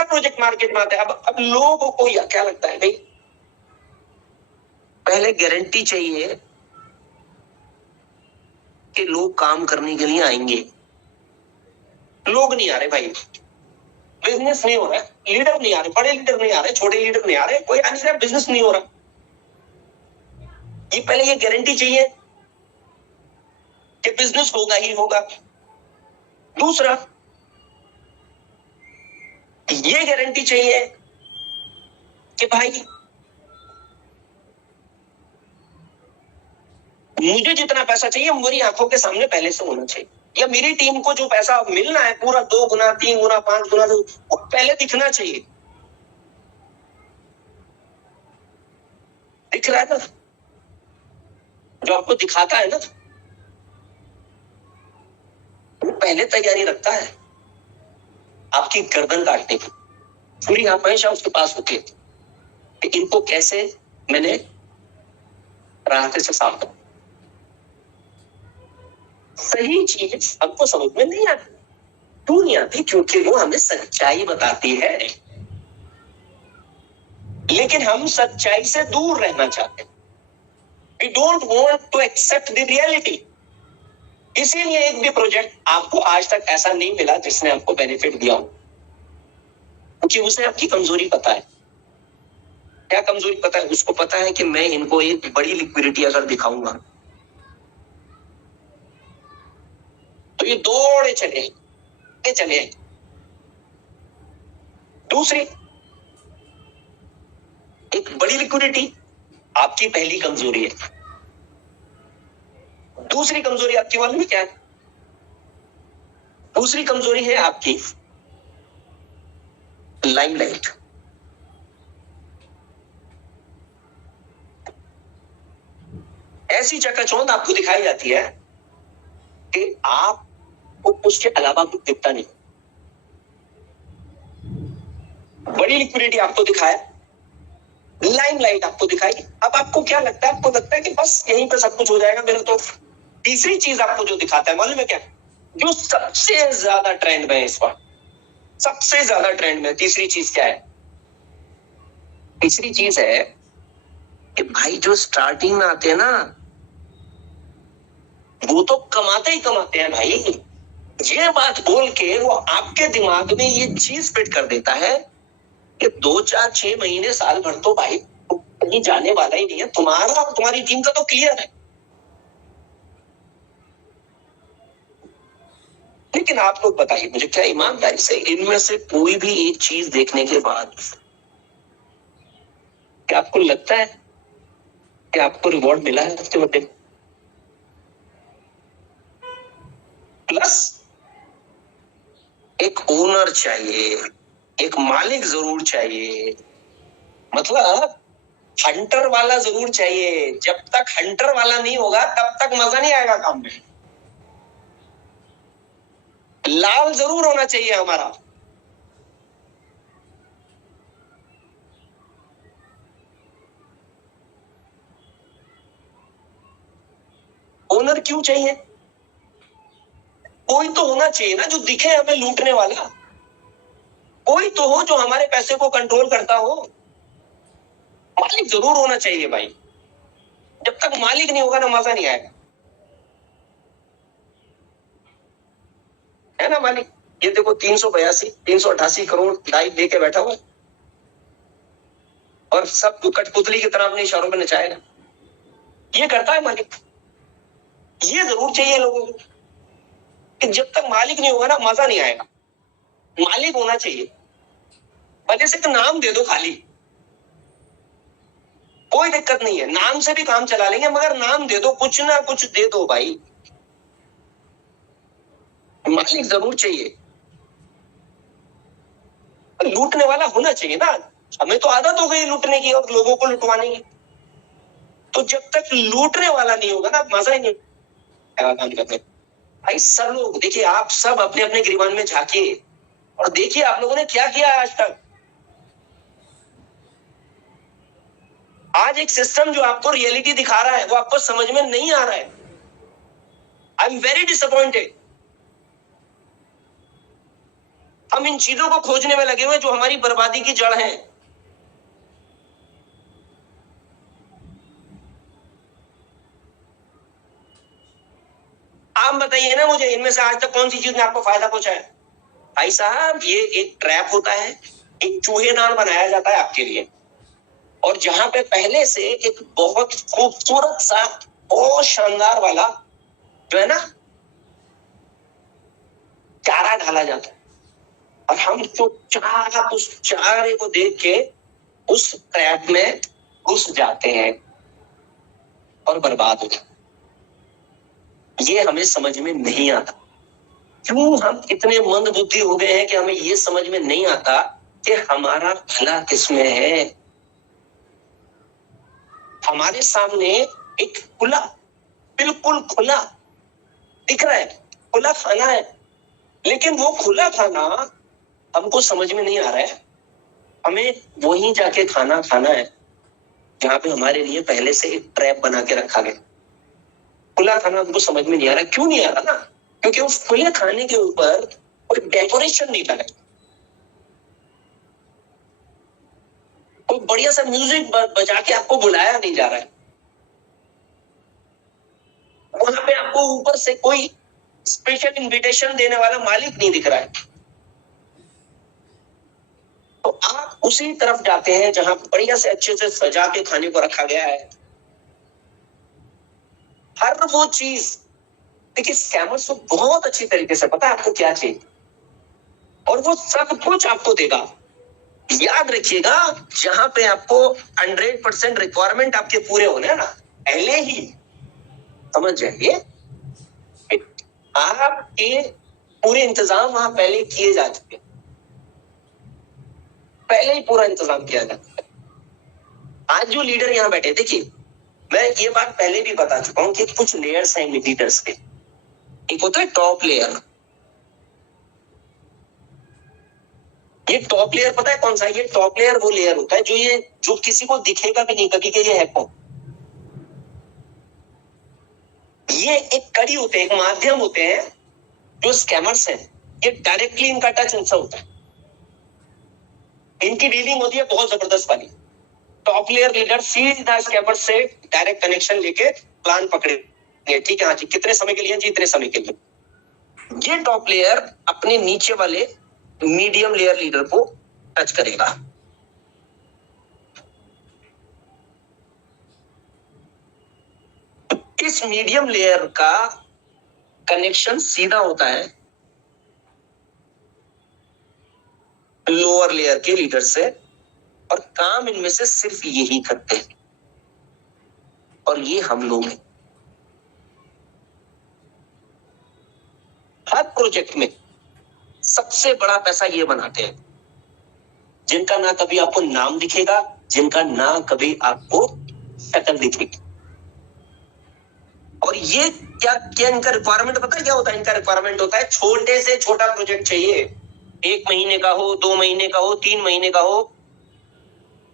ऐसा प्रोजेक्ट मार्केट में आता है। अब लोगों को क्या लगता है भाई, पहले गारंटी चाहिए कि लोग काम करने के लिए आएंगे। लोग नहीं आ रहे भाई, बिजनेस नहीं हो रहा है, लीडर नहीं आ रहे, बड़े लीडर नहीं आ रहे, छोटे लीडर नहीं आ रहे, कोई आ नहीं रहा, बिजनेस नहीं हो रहा। ये पहले ये गारंटी चाहिए कि बिजनेस होगा ही होगा। दूसरा, ये गारंटी चाहिए कि भाई मुझे जितना पैसा चाहिए मेरी आंखों के सामने पहले से होना चाहिए, या मेरी टीम को जो पैसा मिलना है पूरा 2 गुना 3 गुना 5 गुना वो पहले दिखना चाहिए। दिख रहा है ना, जो आपको दिखाता है ना वो पहले तैयारी रखता है आपकी गर्दन काटने की। पूरी हमेशा उसके पास होती है कि इनको कैसे मैंने रास्ते से साफ कर। सही चीज हमको समझ में नहीं आती। क्यों नहीं आती? क्योंकि वो हमें सच्चाई बताती है, लेकिन हम सच्चाई से दूर रहना चाहते हैं। We don't want to accept the reality। इसीलिए एक भी प्रोजेक्ट आपको आज तक ऐसा नहीं मिला जिसने आपको बेनिफिट दिया हो, क्योंकि उसे आपकी कमजोरी पता है। क्या कमजोरी पता है? उसको पता है कि मैं इनको एक बड़ी लिक्विडिटी अगर दिखाऊंगा तो ये दौड़े चले। दूसरी, एक बड़ी लिक्विडिटी आपकी पहली कमजोरी है। दूसरी कमजोरी आपकी मालूम है क्या है? दूसरी कमजोरी है आपकी लाइमलाइट। ऐसी चकाचौंध आपको दिखाई जाती है कि आपको उसके अलावा कुछ दिखता नहीं। बड़ी लिक्विडिटी आपको दिखाया, लाइमलाइट आपको दिखाई, अब आपको क्या लगता है? आपको लगता है कि बस यहीं पे सब कुछ हो जाएगा मेरा तो। तीसरी चीज आपको जो दिखाता है मालूम है क्या? जो सबसे ज्यादा ट्रेंड में है इस बार, सबसे ज्यादा ट्रेंड में तीसरी चीज क्या है? तीसरी चीज है कि भाई जो स्टार्टिंग में आते हैं ना वो तो कमाते ही कमाते हैं भाई। ये बात बोल के वो आपके दिमाग में ये चीज फिट कर देता है कि 2 4 6 महीने साल भर तो भाई कहीं जाने वाला ही नहीं है, तुम्हारा और तुम्हारी टीम का तो क्लियर है। लेकिन आप लोग बताइए मुझे, क्या ईमानदारी से इनमें से कोई भी एक चीज देखने के बाद क्या आपको लगता है कि आपको रिवॉर्ड मिला है सबसे बड़े? प्लस एक ओनर चाहिए, एक मालिक जरूर चाहिए, मतलब हंटर वाला जरूर चाहिए। जब तक हंटर वाला नहीं होगा तब तक मजा नहीं आएगा काम में। लाल जरूर होना चाहिए हमारा। ओनर क्यों चाहिए? कोई तो होना चाहिए ना जो दिखे हमें लूटने वाला। कोई तो हो जो हमारे पैसे को कंट्रोल करता हो। मालिक जरूर होना चाहिए भाई। जब तक मालिक नहीं होगा ना मजा नहीं आएगा, है ना मालिक? ये देखो 388 करोड़ लाइव लेके बैठा हुआ और सबको कठपुतली की तरह अपने इशारों में नचाएगा। ये करता है मालिक। ये जरूर चाहिए लोगों को कि जब तक मालिक नहीं होगा ना मजा नहीं आएगा। मालिक होना चाहिए। वजह से तो नाम दे दो खाली, कोई दिक्कत नहीं है, नाम से भी काम चला लेंगे, मगर नाम दे दो, कुछ ना कुछ दे दो भाई। मालिक जरूर चाहिए। लूटने वाला होना चाहिए ना। हमें तो आदत हो गई लूटने की और लोगों को लुटवाने की। तो जब तक लूटने वाला नहीं होगा ना मजा ही नहीं आएगा काम करने। भाई सब लोग देखिए, आप सब अपने अपने गिरबान में झांकिए और देखिए आप लोगों ने क्या किया आज तक। आज एक सिस्टम जो आपको रियलिटी दिखा रहा है वो आपको समझ में नहीं आ रहा है। I am very disappointed. हम इन चीजों को खोजने में लगे हुए जो हमारी बर्बादी की जड़ है। आप बताइए ना मुझे, इनमें से आज तक कौन सी चीज ने आपको फायदा पहुंचाया? भाई साहब, ये एक ट्रैप होता है, एक चूहेदान बनाया जाता है आपके लिए, और जहां पे पहले से एक बहुत खूबसूरत सा, बहुत शानदार वाला जो है ना चारा ढाला जाता है, और हम चुपचाप उस चारे को देख के उस ट्रैप में घुस जाते हैं और बर्बाद हो जाते हैं। ये हमें समझ में नहीं आता। क्यों हम इतने मंद बुद्धि हो गए हैं कि हमें ये समझ में नहीं आता कि हमारा भला किसमें है। हमारे सामने एक खुला, बिल्कुल खुला दिख रहा है, खुला खाना है, लेकिन वो खुला खाना हमको समझ में नहीं आ रहा है। हमें वहीं जाके खाना खाना है जहां पे हमारे लिए पहले से एक ट्रैप बना के रखा गया। खुला खाना हमको समझ में नहीं आ रहा। क्यों नहीं आ रहा ना? क्योंकि उस खुले खाने के ऊपर कोई डेकोरेशन नहीं लगा, कोई बढ़िया सा म्यूजिक बजा के आपको बुलाया नहीं जा रहा है, वहां पे आपको ऊपर से कोई स्पेशल इनविटेशन देने वाला मालिक नहीं दिख रहा है। तो आप उसी तरफ जाते हैं जहां बढ़िया से अच्छे से सजा के खाने को रखा गया है। हर वो चीज, देखिए स्कैमर्स को बहुत अच्छी तरीके से पता है आपको क्या चाहिए, और वो सब कुछ आपको देगा। याद रखिएगा, जहां पे आपको 100% रिक्वायरमेंट आपके पूरे होने हैं ना, पहले ही समझ जाइए आपके पूरे इंतजाम वहां पहले किए जा चुके, पहले ही पूरा इंतजाम किया जाता है। आज जो लीडर यहाँ बैठे, देखिए मैं ये बात पहले भी बता चुका हूं कि कुछ लेयर्स हैं लीडर्स के। एक होता है टॉप लेयर। ये टॉप लेयर पता है कौन सा? ये टॉप लेयर वो लेयर होता है जो किसी को दिखेगा भी नहीं कभी कि ये है कौन। ये एक कड़ी होते हैं, एक माध्यम होते हैं जो स्कैमर्स हैं, ये डायरेक्टली इनका टच इनसे होता है, इनकी डीलिंग होती है बहुत जबरदस्त वाली। टॉप लेयर लीडर सीधा स्कैमर से डायरेक्ट कनेक्शन लेके प्लान पकड़े, ठीक है हाँ जी, कितने समय के लिए जी? इतने समय के लिए। ये टॉप लेयर अपने नीचे वाले मीडियम लेयर लीडर को टच करेगा। इस मीडियम लेयर का कनेक्शन सीधा होता है लोअर लेयर के लीडर से, और काम इनमें से सिर्फ यही करते हैं, और ये हम लोग हैं। हर प्रोजेक्ट में सबसे बड़ा पैसा ये बनाते हैं जिनका ना कभी आपको नाम दिखेगा, जिनका ना कभी आपको शक्ल दिखेगी। और ये क्या क्या इनका रिक्वायरमेंट पता है क्या होता है? इनका रिक्वायरमेंट होता है छोटे से छोटा प्रोजेक्ट चाहिए, 1 महीने का हो, 2 महीने का हो, 3 महीने का हो,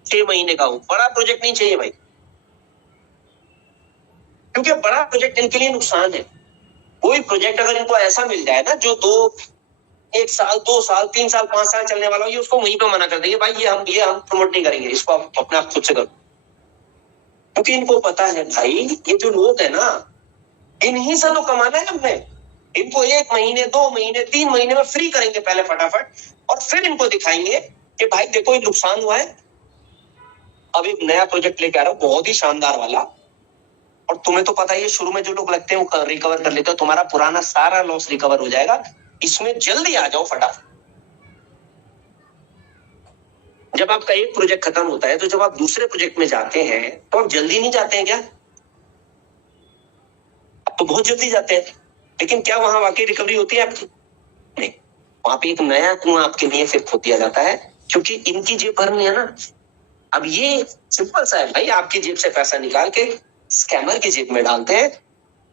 6 महीने का हो, बड़ा प्रोजेक्ट नहीं चाहिए भाई, क्योंकि बड़ा प्रोजेक्ट इनके लिए नुकसान है। कोई प्रोजेक्ट अगर इनको ऐसा मिल जाए ना जो 1 साल, 2 साल, 3 साल, 5 साल चलने वाला हो, ये उसको वहीं पे मना कर देंगे, भाई ये हम प्रमोट नहीं करेंगे, इसको आप अपने आप खुद से करो। क्योंकि इनको पता है भाई, ये जो लोग है ना, इन्हीं से तो कमाना है हमने। इनको 1 महीने, 2 महीने, 3 महीने में फ्री करेंगे पहले फटाफट, और फिर इनको दिखाएंगे कि भाई देखो ये नुकसान हुआ है, अब एक नया प्रोजेक्ट लेके आ रहा हूं बहुत ही शानदार वाला, और तुम्हें तो पता ही है शुरू में जो लोग लगते हैं वो रिकवर कर लेते हैं, तुम्हारा पुराना सारा लॉस रिकवर हो जाएगा, इसमें जल्दी आ जाओ फटाफट। जब आपका एक प्रोजेक्ट खत्म होता है तो जब आप दूसरे प्रोजेक्ट में जाते हैं तो आप जल्दी नहीं जाते हैं क्या? आप तो बहुत जल्दी जाते हैं, लेकिन क्या वहां वाकई रिकवरी होती है आपकी? नहीं, वहां पे एक नया कुआं आपके लिए फिर खोद दिया जाता है, क्योंकि इनकी जेब भरनी है ना। अब ये सिंपल सा है भाई, आपकी जेब से पैसा निकाल के स्कैमर की जेब में डालते हैं,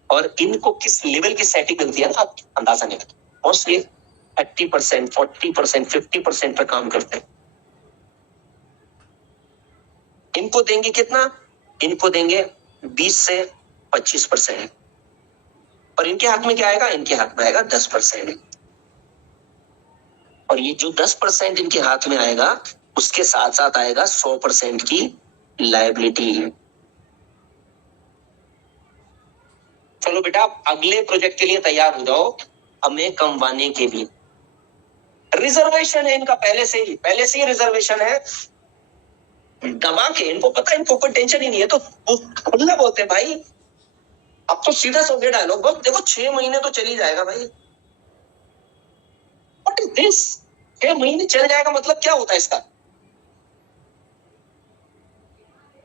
और इनको किस लेवल की सेटिंग मिलती है ना, आप अंदाजा नहीं करते। मोस्टली 30%, 40%, 50% पे काम करते हैं। इनको देंगे कितना? इनको देंगे 20 से 25%, और इनके हाथ में क्या आएगा? इनके हाथ में आएगा 10%। और ये जो 10% इनके हाथ में आएगा उसके साथ साथ आएगा 100% की लायबिलिटी। चलो बेटा, आप अगले प्रोजेक्ट के लिए तैयार हो जाओ, हमें कमवाने के लिए। रिजर्वेशन है इनका पहले से ही रिजर्वेशन है, दबा के। इनको पता है, इनको कोई टेंशन ही नहीं है, तो खुले बोलते हैं भाई। अब तो सीधा सो गया डायलॉग, बस देखो 6 महीने तो चली जाएगा भाई। What is this? 6 महीने चल जाएगा मतलब क्या होता है इसका?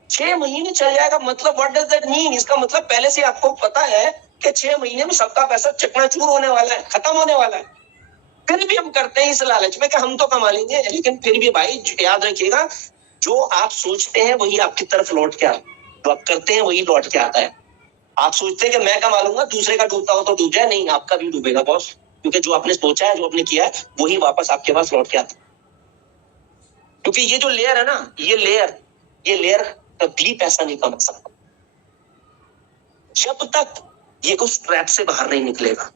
6 महीने चल जाएगा मतलब व्हाट डज दैट मीन? इसका मतलब पहले से आपको पता है कि 6 महीने में सबका पैसा चकनाचूर होने वाला है, खत्म होने वाला है। फिर भी हम करते हैं इस लालच में कि हम तो कमा लेंगे, लेकिन फिर भी भाई याद रखिएगा, जो आप सोचते हैं वही आपकी तरफ लौट के आता है, जो आप करते हैं वही लौट के आता है। आप सोचते हैं कि मैं कमा लूंगा, दूसरे का डूबता हो तो डूब जाए, नहीं, आपका भी डूबेगा बॉस, क्योंकि जो आपने सोचा है, जो आपने किया है, वही वापस आपके पास लौट के आता है। क्योंकि ये जो लेयर है ना, ये लेयर कभी पैसा नहीं कमा सकता जब तक ये उस ट्रैप से बाहर नहीं निकलेगा।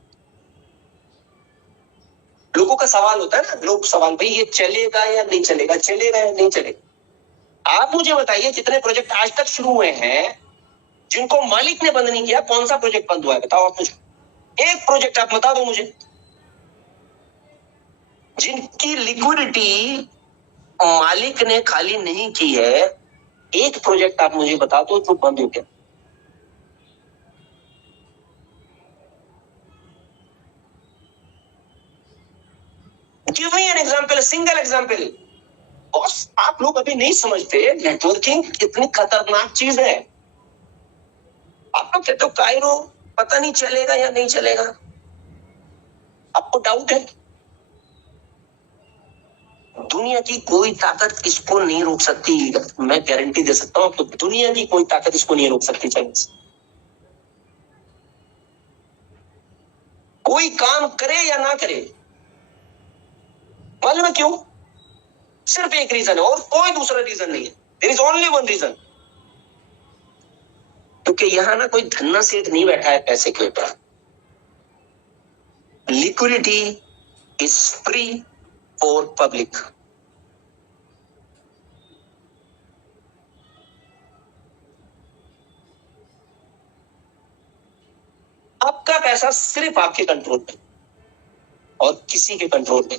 लोगों का सवाल होता है ना, लोग सवाल, भाई ये चलेगा या नहीं चलेगा, चलेगा या नहीं चलेगा। आप मुझे बताइए, जितने प्रोजेक्ट आज तक शुरू हुए हैं जिनको मालिक ने बंद नहीं किया, कौन सा प्रोजेक्ट बंद हुआ है? बताओ आप मुझे, एक प्रोजेक्ट आप बता दो मुझे जिनकी लिक्विडिटी मालिक ने खाली नहीं की है। एक प्रोजेक्ट आप मुझे बता दो जो बंद हो गया। Give me an example, single example. Boss, आप लोग अभी नहीं समझते नेटवर्किंग कितनी खतरनाक चीज है। आप लोग कहते हो कायरो पता नहीं चलेगा या नहीं चलेगा, आपको डाउट है। दुनिया की कोई ताकत इसको नहीं रोक सकती, मैं गारंटी दे सकता हूं आपको, दुनिया की कोई ताकत इसको नहीं रोक सकती। चाहे कोई काम करे या ना करे, मालूम है क्यों? सिर्फ एक रीजन है और कोई दूसरा रीजन नहीं है। There is only one reason, क्योंकि यहां ना कोई धन्ना सेठ नहीं बैठा है पैसे के ऊपर। Liquidity is free for public. आपका पैसा सिर्फ आपके कंट्रोल में और किसी के कंट्रोल में,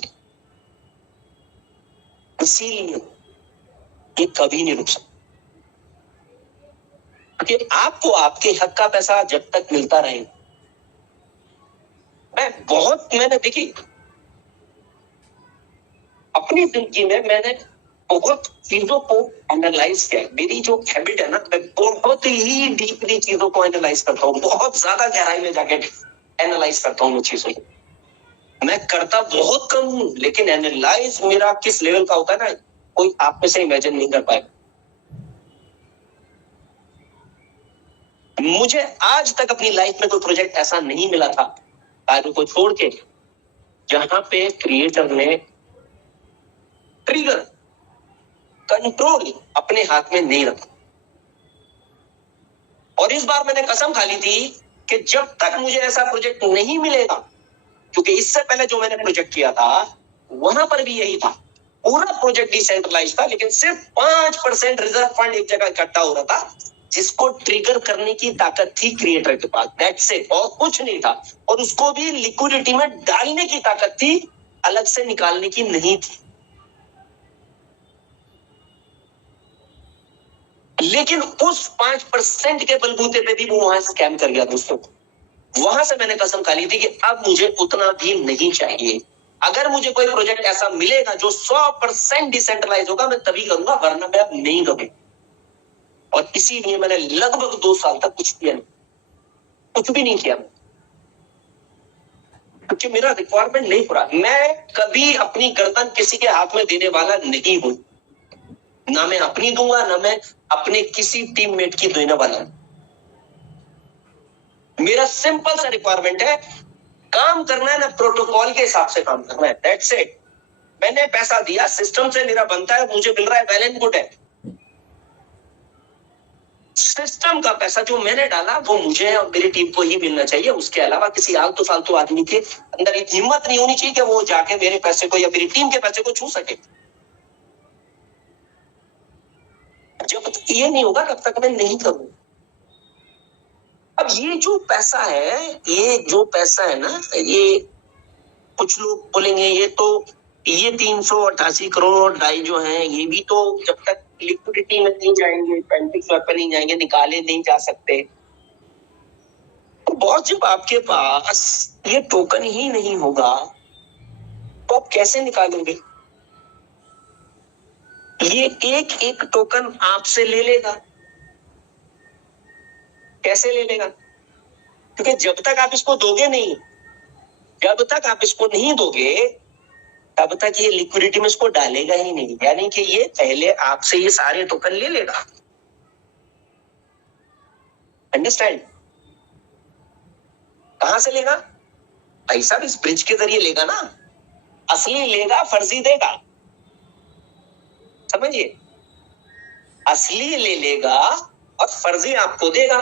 इसीलिए ये कभी नहीं रुक सकता। क्योंकि आपको आपके हक का पैसा जब तक मिलता रहे। मैंने देखी अपनी जिंदगी में, मैंने बहुत चीजों को एनालाइज किया। मेरी जो हैबिट है ना, मैं बहुत ही डीपली चीजों को एनालाइज करता हूँ, बहुत ज्यादा गहराई में जाके एनालाइज करता हूँ वो चीजों को। मैं करता बहुत कम हूं, लेकिन एनालाइज मेरा किस लेवल का होता है ना, कोई आप में से इमेजिन नहीं कर पाएगा। मुझे आज तक अपनी लाइफ में कोई प्रोजेक्ट ऐसा नहीं मिला था कायरो को छोड़ के, जहां पे क्रिएटर ने ट्रिगर, कंट्रोल अपने हाथ में नहीं रखा। और इस बार मैंने कसम खा ली थी कि जब तक मुझे ऐसा प्रोजेक्ट नहीं मिलेगा, क्योंकि इससे पहले जो मैंने प्रोजेक्ट किया था वहां पर भी यही था, पूरा प्रोजेक्ट डिसेंट्रलाइज था, लेकिन सिर्फ 5% रिजर्व फंड एक जगह इकट्ठा हो रहा था, जिसको ट्रिगर करने की ताकत थी क्रिएटर के पास। दैट्स इट, और कुछ नहीं था। और उसको भी लिक्विडिटी में डालने की ताकत थी, अलग से निकालने की नहीं थी। लेकिन उस 5% के बलबूते पे भी वो वहां स्कैम कर गया दोस्तों। वहां से मैंने कसम खा ली थी कि अब मुझे उतना भी नहीं चाहिए। अगर मुझे कोई प्रोजेक्ट ऐसा मिलेगा जो 100% डिसेंट्रलाइज होगा, मैं तभी करूंगा, वरना मैं अब नहीं करूंगा। और इसीलिए मैंने लगभग 2 साल तक कुछ किया नहीं, कुछ भी नहीं किया, क्योंकि मेरा रिक्वायरमेंट नहीं पूरा। मैं कभी अपनी गर्दन किसी के हाथ में देने वाला नहीं हूं, ना मैं अपनी दूंगा, ना मैं अपने किसी टीममेट की देने वाला हूं। मेरा सिंपल सा रिक्वायरमेंट है, काम करना है ना, प्रोटोकॉल के हिसाब से काम करना है, दैट्स इट। मैंने पैसा दिया, सिस्टम से मेरा बनता है, मुझे मिल रहा है, वेल एंड गुड है। सिस्टम का पैसा जो मैंने डाला वो मुझे और मेरी टीम को ही मिलना चाहिए, उसके अलावा किसी आलतू फालतू आदमी के अंदर एक हिम्मत नहीं होनी चाहिए कि वो जाके मेरे पैसे को या मेरी टीम के पैसे को छू सके। जब तक ये नहीं होगा तब तक मैं नहीं करूंगा। अब ये जो पैसा है ना, ये कुछ लोग बोलेंगे ये 388 करोड़ ढाई जो है, ये भी तो जब तक लिक्विडिटी में नहीं जाएंगे, पेंटिंग स्वैप पे नहीं जाएंगे, निकाले नहीं जा सकते। तो बहुत, जब आपके पास ये टोकन ही नहीं होगा तो आप कैसे निकालोगे? ये एक एक टोकन आपसे ले लेगा। कैसे ले लेगा? क्योंकि जब तक आप इसको दोगे नहीं, जब तक आप इसको नहीं दोगे तब तक ये लिक्विडिटी में इसको डालेगा ही नहीं। यानी कि ये पहले आपसे ये सारे टोकन ले लेगा। अंडरस्टैंड? कहां से लेगा? भाई साहब, इस ब्रिज के जरिए लेगा ना। असली लेगा, फर्जी देगा। समझिए, असली ले लेगा और फर्जी आपको देगा।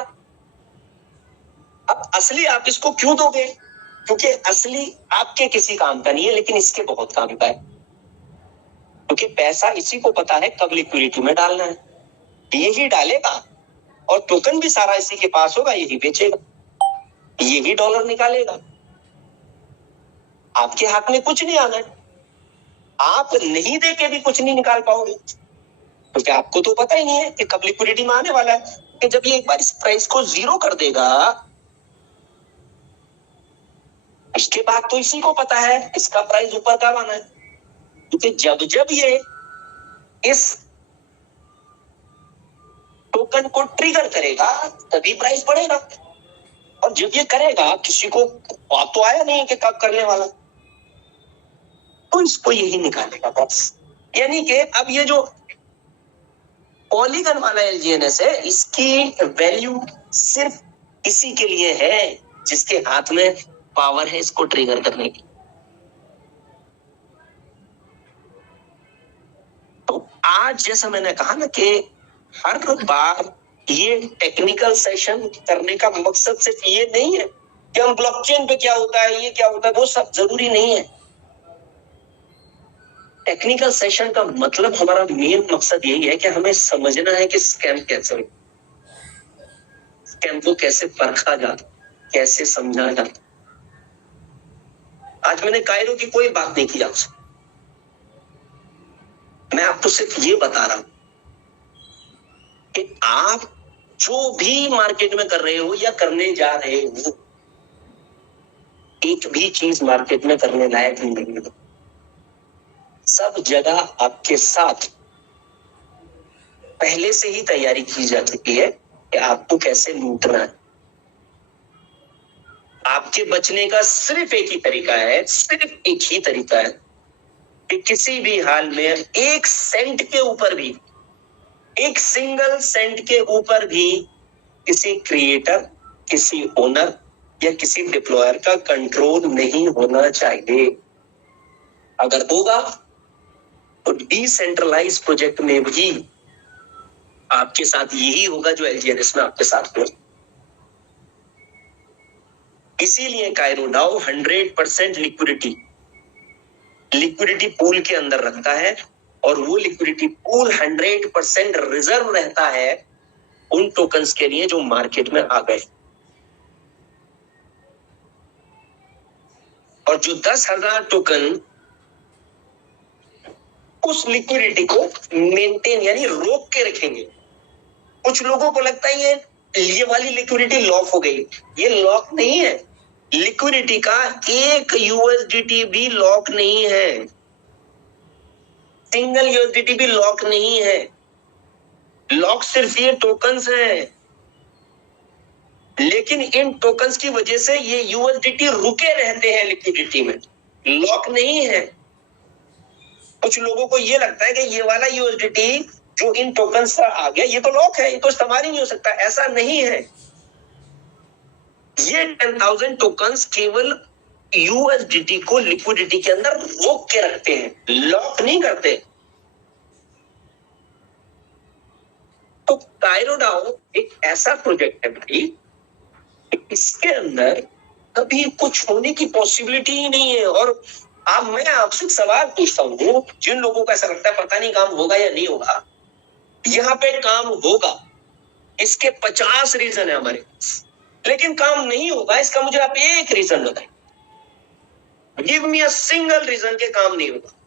अब असली आप इसको क्यों दोगे? क्योंकि असली आपके किसी काम का नहीं है, लेकिन इसके बहुत काम का है। क्योंकि पैसा इसी को पता है कब लिक्विडिटी में डालना है, यही डालेगा और टोकन भी सारा इसी के पास होगा, यही बेचेगा, यही डॉलर निकालेगा। आपके हाथ में कुछ नहीं आना है, आप नहीं दे के भी कुछ नहीं निकाल पाओगे, क्योंकि आपको तो पता ही नहीं है कि कब लिक्विडिटी में आने वाला है। कि जब ये एक बार इस प्राइस को जीरो कर देगा, इसके बाद तो इसी को पता है इसका प्राइस ऊपर कब आना है। क्योंकि जब ये इस टोकन को ट्रिगर करेगा तभी प्राइस बढ़ेगा, और जब ये करेगा किसी को बात तो आया नहीं है कि कब करने वाला, तो इसको यही निकालेगा बस। यानी कि अब ये जो पॉलीगन वाला एलजीएनएस है, इसकी वैल्यू सिर्फ इसी के लिए है जिसके हाथ में पावर है इसको ट्रिगर करने की। तो आज जैसा मैंने कहा ना कि हर बार ये टेक्निकल सेशन करने का मकसद सिर्फ ये नहीं है कि हम ब्लॉकचेन पे क्या होता है, ये क्या होता है, वो सब जरूरी नहीं है। टेक्निकल सेशन का मतलब, हमारा मेन मकसद यही है कि हमें समझना है कि स्कैम कैसे हो, स्कैम को कैसे परखा जाता, कैसे समझा जाता। आज मैंने कायरो की कोई बात नहीं की आपसे, मैं आपको सिर्फ ये बता रहा हूं कि आप जो भी मार्केट में कर रहे हो या करने जा रहे हो, एक भी चीज मार्केट में करने लायक नहीं है। सब जगह आपके साथ पहले से ही तैयारी की जा चुकी है कि आपको कैसे लूटना है। आपके बचने का सिर्फ एक ही तरीका है, सिर्फ एक ही तरीका है कि किसी भी हाल में एक सेंट के ऊपर भी, एक सिंगल सेंट के ऊपर भी किसी क्रिएटर, किसी ओनर या किसी डिप्लॉयर का कंट्रोल नहीं होना चाहिए। अगर होगा तो डिसेंट्रलाइज प्रोजेक्ट में भी आपके साथ यही होगा जो एलजीएनएस में आपके साथ हुआ। इसीलिए कायरो डाओ 100% लिक्विडिटी पूल के अंदर रखता है, और वो लिक्विडिटी पूल 100% रिजर्व रहता है उन टोकन्स के लिए जो मार्केट में आ गए। और जो 10,000 टोकन उस लिक्विडिटी को मेंटेन यानी रोक के रखेंगे। कुछ लोगों को लगता है ये वाली लिक्विडिटी लॉक हो गई, ये लॉक नहीं है। लिक्विडिटी का एक यूएसडीटी भी लॉक नहीं है, सिंगल यूएसडीटी भी लॉक नहीं है। लॉक सिर्फ ये टोकन्स हैं, लेकिन इन टोकन्स की वजह से ये यूएसडीटी रुके रहते हैं लिक्विडिटी में, लॉक नहीं है। कुछ लोगों को ये लगता है कि ये वाला यूएसडीटी जो इन टोकन से आ गया ये तो लॉक है, ये तो इस्तेमाल ही नहीं हो सकता। ऐसा नहीं है। ये 10,000 टोकन्स केवल यूएसडीटी को लिक्विडिटी के अंदर रोक के रखते हैं, लॉक नहीं करते। तो कायरोडाओ एक ऐसा प्रोजेक्ट है भाई, इसके अंदर कभी कुछ होने की पॉसिबिलिटी ही नहीं है। और अब मैं आपसे सवाल पूछता हूँ, जिन लोगों को ऐसा लगता है पता नहीं काम होगा या नहीं होगा, यहाँ पे काम होगा, इसके 50 रीजन है हमारे पास, लेकिन काम नहीं होगा इसका मुझे आप एक रीजन बताएं। Give me a single reason के काम नहीं होगा।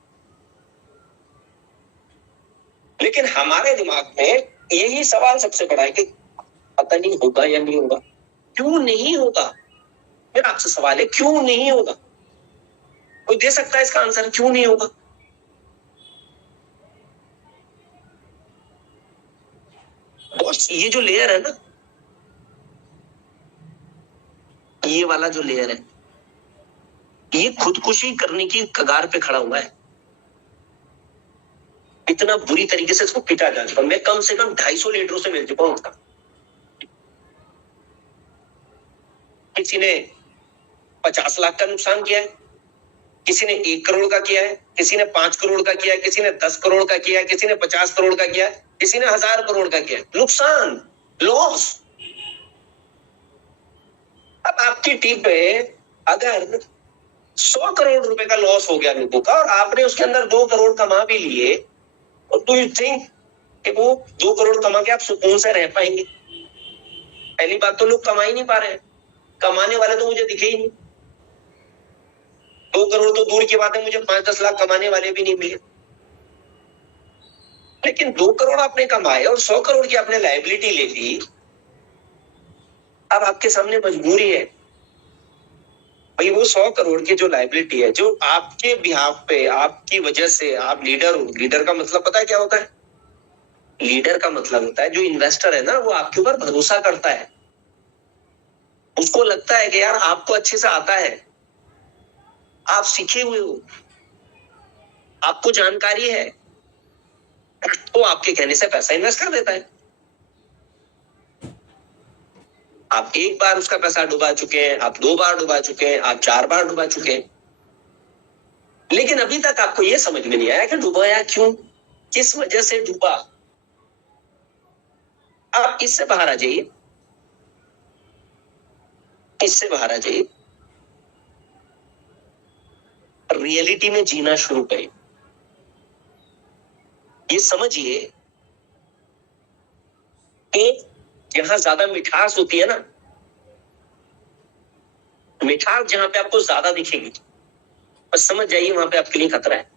लेकिन हमारे दिमाग में यही सवाल सबसे बड़ा है कि पता नहीं होगा या नहीं होगा। क्यों नहीं होगा? मेरा आपसे सवाल है, क्यों नहीं होगा? कोई दे सकता है इसका आंसर, क्यों नहीं होगा? बॉस, ये जो लेयर है ना, ये वाला जो लेयर है, ये खुदकुशी करने की कगार पे खड़ा हुआ है। इतना बुरी तरीके से इसको पिटा जा चुका। मैं कम से कम 250 लीडरों से मिल चुका हूं उसका। किसी ने 50 लाख का नुकसान किया है, किसी ने 1 करोड़ का किया है, किसी ने 5 करोड़ का किया है, किसी ने 10 करोड़ का किया है, किसी ने 50 करोड़ का किया है, किसी ने 1000 करोड़ का किया है। नुकसान, लॉस। अब आपकी टीम पे अगर 100 करोड़ रुपए का लॉस हो गया लोगों का, और आपने उसके अंदर 2 करोड़ कमा भी लिए, और डू यू थिंक कि वो 2 करोड़ कमा के आप सुकून से रह पाएंगे? पहली बात तो लोग कमा ही नहीं पा रहे हैं, कमाने वाले तो मुझे दिखे ही नहीं। 2 करोड़ तो दूर की बात है, मुझे 5-10 लाख कमाने वाले भी नहीं मिले। लेकिन 2 करोड़ आपने कमाए और 100 करोड़ की आपने लायबिलिटी ले ली। अब आपके सामने मजबूरी है भाई, वो 100 करोड़ की जो लायबिलिटी है, जो आपके बिहाफ पे, आपकी वजह से आप लीडर हो। लीडर का मतलब पता है क्या होता है? लीडर का मतलब होता है, जो इन्वेस्टर है ना, वो आपके ऊपर भरोसा करता है। उसको लगता है कि यार आपको अच्छे से आता है, आप सीखे हुए हो, आपको जानकारी है, तो आपके कहने से पैसा इन्वेस्ट कर देता है। आप 1 बार उसका पैसा डुबा चुके हैं, आप 2 बार डुबा चुके हैं, आप 4 बार डुबा चुके हैं, लेकिन अभी तक आपको यह समझ में नहीं आया कि डुबाया क्यों, किस वजह से डूबा। आप इससे बाहर आ जाइए, इससे बाहर आ जाइए, रियलिटी में जीना शुरू करें। ये समझिए कि जहां ज्यादा मिठास होती है ना, मिठास जहां पे आपको ज्यादा दिखेगी, बस समझ जाइए वहां पे आपके लिए खतरा है।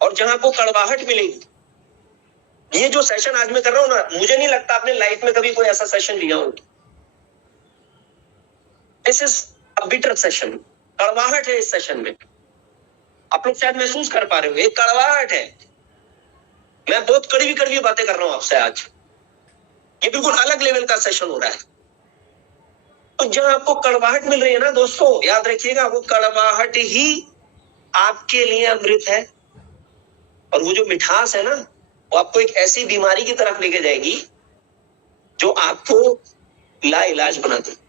और जहां आपको कड़वाहट मिलेगी, ये जो सेशन आज मैं कर रहा हूं ना, मुझे नहीं लगता आपने लाइफ में कभी कोई ऐसा सेशन लिया हो। This is a bitter session. कड़वाहट है इस सेशन में, आप लोग शायद महसूस कर पा रहे हो, एक कड़वाहट है। मैं बहुत कड़वी कड़वी बातें कर रहा हूं आपसे आज। ये बिल्कुल अलग लेवल का सेशन हो रहा है। तो जहां आपको कड़वाहट मिल रही है ना दोस्तों, याद रखिएगा, वो कड़वाहट ही आपके लिए अमृत है। और वो जो मिठास है ना, वो आपको एक ऐसी बीमारी की तरफ लेके जाएगी जो आपको लाइलाज बना दे।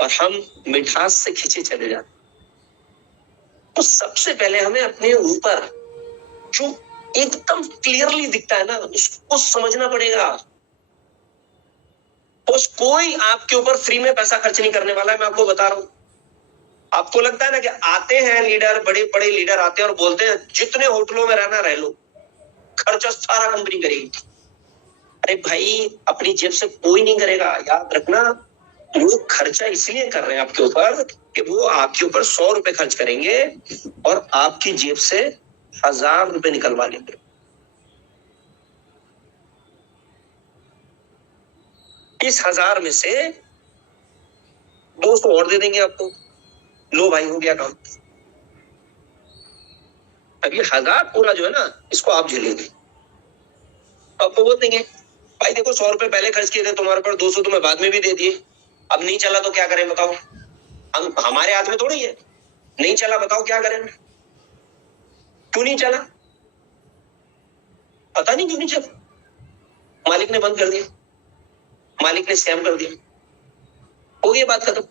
और हम मिठास से खींचे चले जाते। तो सबसे पहले हमें अपने ऊपर जो एकदम क्लियरली दिखता है ना, उसको समझना पड़ेगा। बस कोई आपके ऊपर फ्री में पैसा खर्च नहीं करने वाला है, मैं आपको बता रहा हूं। आपको लगता है ना कि आते हैं लीडर, बड़े बड़े लीडर आते हैं और बोलते हैं जितने होटलों में रहना रह लो, खर्चा सारा कंपनी करेगी। अरे भाई, अपनी जेब से कोई नहीं करेगा। याद रखना, वो खर्चा इसलिए कर रहे हैं आपके ऊपर कि वो आपके ऊपर 100 रुपए खर्च करेंगे और आपकी जेब से 1000 रुपए निकलवा लेंगे। इस 1000 में से 200 और दे देंगे आपको। लो भाई, हो गया काम। अब ये 1000 पूरा जो है ना, इसको आप झेलेंगे। आपको बोल देंगे भाई देखो, 100 रुपए पहले खर्च किए थे तुम्हारे पर, 200 तुम्हें बाद में भी दे दिए। अब नहीं चला तो क्या करें बताओ? हम हमारे हाथ में थोड़ी है। नहीं चला, बताओ क्या करें? क्यों नहीं चला? पता नहीं क्यों नहीं चला। मालिक ने बंद कर दिया, मालिक ने स्कैम कर दिया, हो गई बात खत्म।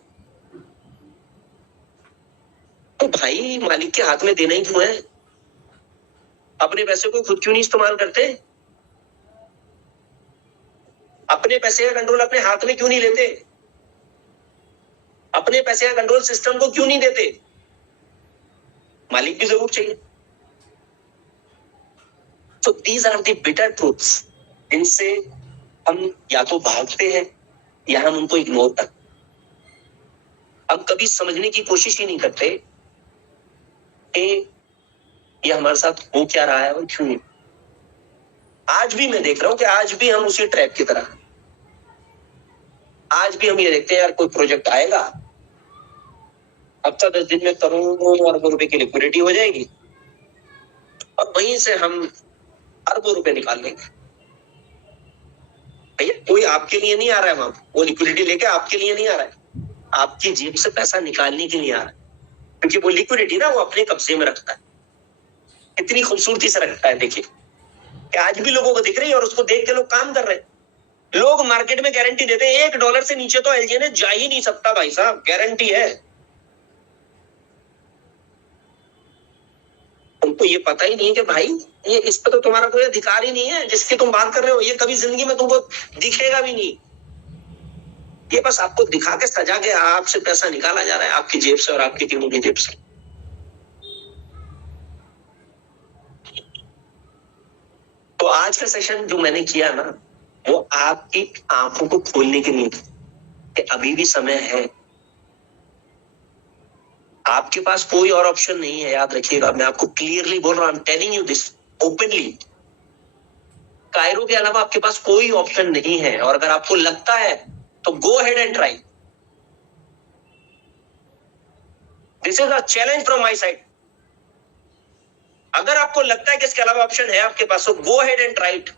तो भाई मालिक के हाथ में देना ही क्यों है? अपने पैसे को खुद क्यों नहीं इस्तेमाल करते? अपने पैसे का कंट्रोल अपने हाथ में क्यों नहीं लेते? अपने पैसे का कंट्रोल सिस्टम को क्यों नहीं देते? मालिक भी जरूर चाहिए। तो these are the bitter truths, इनसे हम या तो भागते हैं या हम उनको इग्नोर करते। हम कभी समझने की कोशिश ही नहीं करते कि ये हमारे साथ हो क्या रहा है और क्यों नहीं। आज भी मैं देख रहा हूं कि आज भी हम उसी ट्रैप की तरह, आज भी हम ये देखते हैं यार कोई प्रोजेक्ट आएगा, हफ्ता 10 दिन में करोड़ों अरबों रुपए की लिक्विडिटी हो जाएगी और वहीं से हम अरबों रुपए निकाल लेंगे। भैया कोई आपके लिए नहीं आ रहा है वहां, वो लिक्विडिटी लेके आपके लिए नहीं आ रहा है, आपकी जेब से पैसा निकालने के लिए आ रहा है, क्योंकि वो लिक्विडिटी ना वो अपने कब्जे में रखता है। कितनी खूबसूरती से रखता है। देखिए कि आज भी लोगों को दिख रही है और उसको देख के लोग काम कर रहे हैं। लोग मार्केट में गारंटी देते हैं $1 से नीचे तो एलजीएनएस जा ही नहीं सकता भाई साहब, गारंटी है। तुमको ये पता ही नहीं है कि भाई ये इस पे तो तुम्हारा कोई अधिकार ही नहीं है, जिसकी तुम बात कर रहे हो ये कभी जिंदगी में तुमको दिखेगा भी नहीं। ये बस आपको दिखा के सजा के आपसे पैसा निकाला जा रहा है, आपकी जेब से और आपकी टीमों की जेब से। तो आज का सेशन जो मैंने किया ना, वो आपकी आंखों को खोलने के लिए कि अभी भी समय है, आपके पास कोई और ऑप्शन नहीं है। याद रखिएगा, मैं आपको क्लियरली बोल रहा हूं, I am telling you this openly. Cairo के अलावा आपके पास कोई ऑप्शन नहीं है, और अगर आपको लगता है तो go ahead and try. This is a challenge from my side. अगर आपको लगता है कि इसके अलावा ऑप्शन है आपके पास, तो go ahead and try it.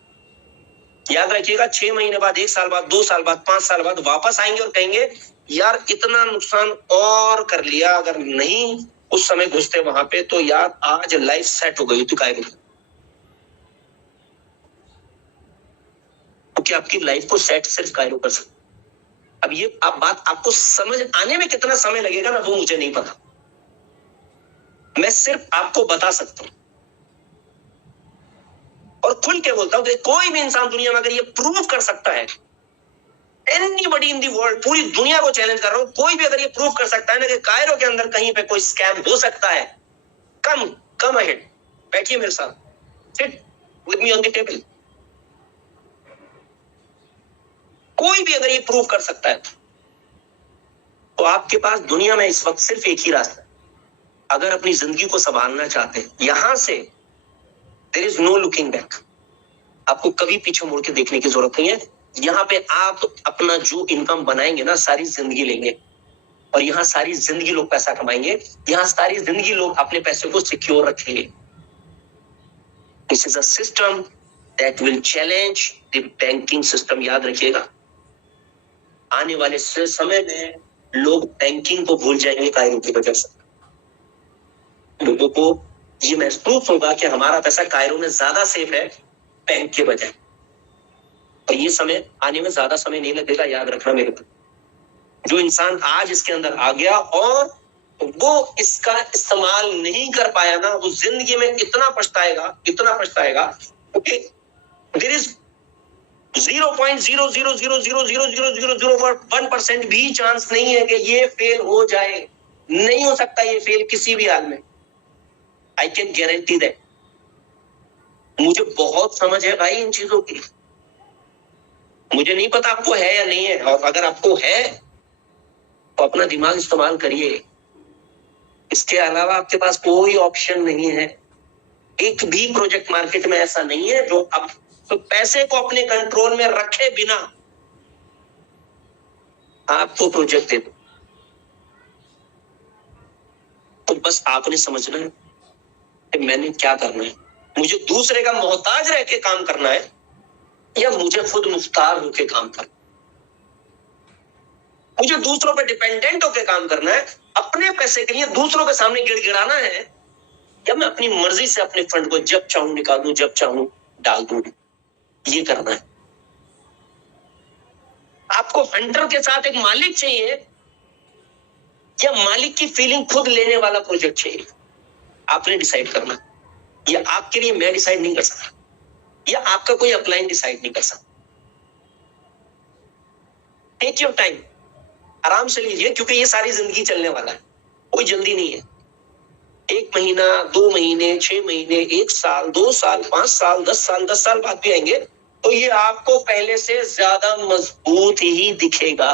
याद रखिएगा, 6 महीने बाद, 1 साल बाद, 2 साल बाद, 5 साल बाद वापस आएंगे और कहेंगे यार इतना नुकसान और कर लिया, अगर नहीं उस समय घुसते वहां पे तो यार आज लाइफ सेट हो गई थी कायरो। क्योंकि आपकी लाइफ को सेट सिर्फ कायरो कर सकते। अब ये आप बात आपको समझ आने में कितना समय लगेगा ना, वो मुझे नहीं पता। मैं सिर्फ आपको बता सकता हूं और खुल के बोलता हूं कि कोई भी इंसान दुनिया में अगर ये प्रूव कर सकता है, एनीबडी इन दी वर्ल्ड, पूरी दुनिया को चैलेंज कर रहा हूं, कोई भी अगर ये प्रूव कर सकता है ना कि कायरो के अंदर कहीं पे कोई स्कैम हो सकता है, कम अहेड, बैठिए मेरे साथ, sit with me on the table. कोई भी अगर ये प्रूव कर सकता है तो आपके पास दुनिया में इस वक्त सिर्फ एक ही रास्ता है। अगर अपनी जिंदगी को संभालना चाहते हैं, यहां से there is no looking back. आपको कभी पीछे मुड़ के देखने की जरूरत नहीं है। यहाँ पे आप अपना जो इनकम बनाएंगे ना, सारी जिंदगी लेंगे और यहाँ सारी जिंदगी लोग पैसा कमाएंगे, यहाँ सारी जिंदगी लोग अपने पैसे को सिक्योर रखेंगे। This is a system that will challenge the banking system. याद रखिएगा, आने वाले समय में लोग बैंकिंग को भूल जाएंगे कायरो की वजह से। लोगों को ये महसूस होगा कि हमारा पैसा कायरो में ज्यादा सेफ है बैंक के बजाय। और ये समय आने में ज्यादा समय नहीं लगेगा, याद रखना मेरे को। जो इंसान आज इसके अंदर आ गया और वो इसका इस्तेमाल नहीं कर पाया ना, वो जिंदगी में इतना पछताएगा, क्योंकि देयर इज 0.000000001% भी चांस नहीं है कि ये फेल हो जाए। नहीं हो सकता ये फेल किसी भी हाल में। I can guarantee that. मुझे बहुत समझ है भाई इन चीजों की। मुझे नहीं पता आपको है या नहीं है, और अगर आपको है तो अपना दिमाग इस्तेमाल करिए। इसके अलावा आपके पास कोई ऑप्शन नहीं है। एक भी प्रोजेक्ट मार्केट में ऐसा नहीं है जो अब तो पैसे को अपने कंट्रोल में रखे बिना आपको प्रोजेक्ट दे दो। तो बस आपने समझना है कि मैंने क्या करना है। मुझे दूसरे का मोहताज रह के काम करना है या मुझे खुद मुख्तार होके काम करना। मुझे दूसरों पे डिपेंडेंट होके काम करना है, अपने पैसे के लिए दूसरों के सामने गिड़गिड़ाना है, या मैं अपनी मर्जी से अपने फंड को जब चाहूं निकाल दूं, जब चाहूं डाल दूं। ये करना है। आपको हंटर के साथ एक मालिक चाहिए या मालिक की फीलिंग खुद लेने वाला प्रोजेक्ट चाहिए, आपने डिसाइड करना। ये आपके लिए मैं डिसाइड नहीं कर सकता, या आपका कोई अपलाइन डिसाइड नहीं कर सकता। टेक योर टाइम, आराम से लीजिए, क्योंकि ये सारी जिंदगी चलने वाला है, कोई जल्दी नहीं है। 1 महीना, 2 महीने, 6 महीने, 1 साल, 2 साल, 5 साल, 10 साल बाद भी आएंगे, तो ये आपको पहले से ज्यादा मजबूत ही दिखेगा।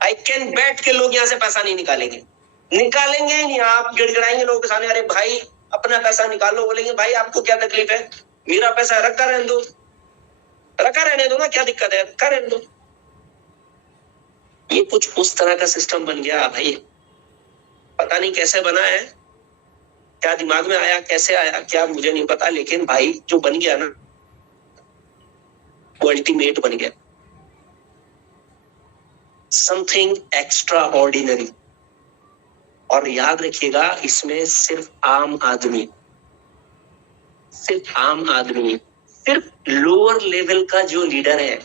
आई कैन बैठ के लोग यहां से पैसा नहीं निकालेंगे, निकालेंगे ही नहीं। आप गिड़गिड़ाएंगे लोगों के सामने, अरे भाई अपना पैसा निकालो, बोलेंगे भाई आपको क्या तकलीफ है, मेरा पैसा रखा रहने दो, रखा रहने दो ना, क्या दिक्कत है, रखा रहने दो। ये कुछ उस तरह का सिस्टम बन गया भाई, पता नहीं कैसे बना है, क्या दिमाग में आया, कैसे आया, क्या मुझे नहीं पता, लेकिन भाई जो बन गया ना, वो अल्टीमेट बन गया, समथिंग एक्स्ट्रा ऑर्डिनरी। और याद रखिएगा, इसमें सिर्फ आम आदमी, सिर्फ लोअर लेवल का जो लीडर है।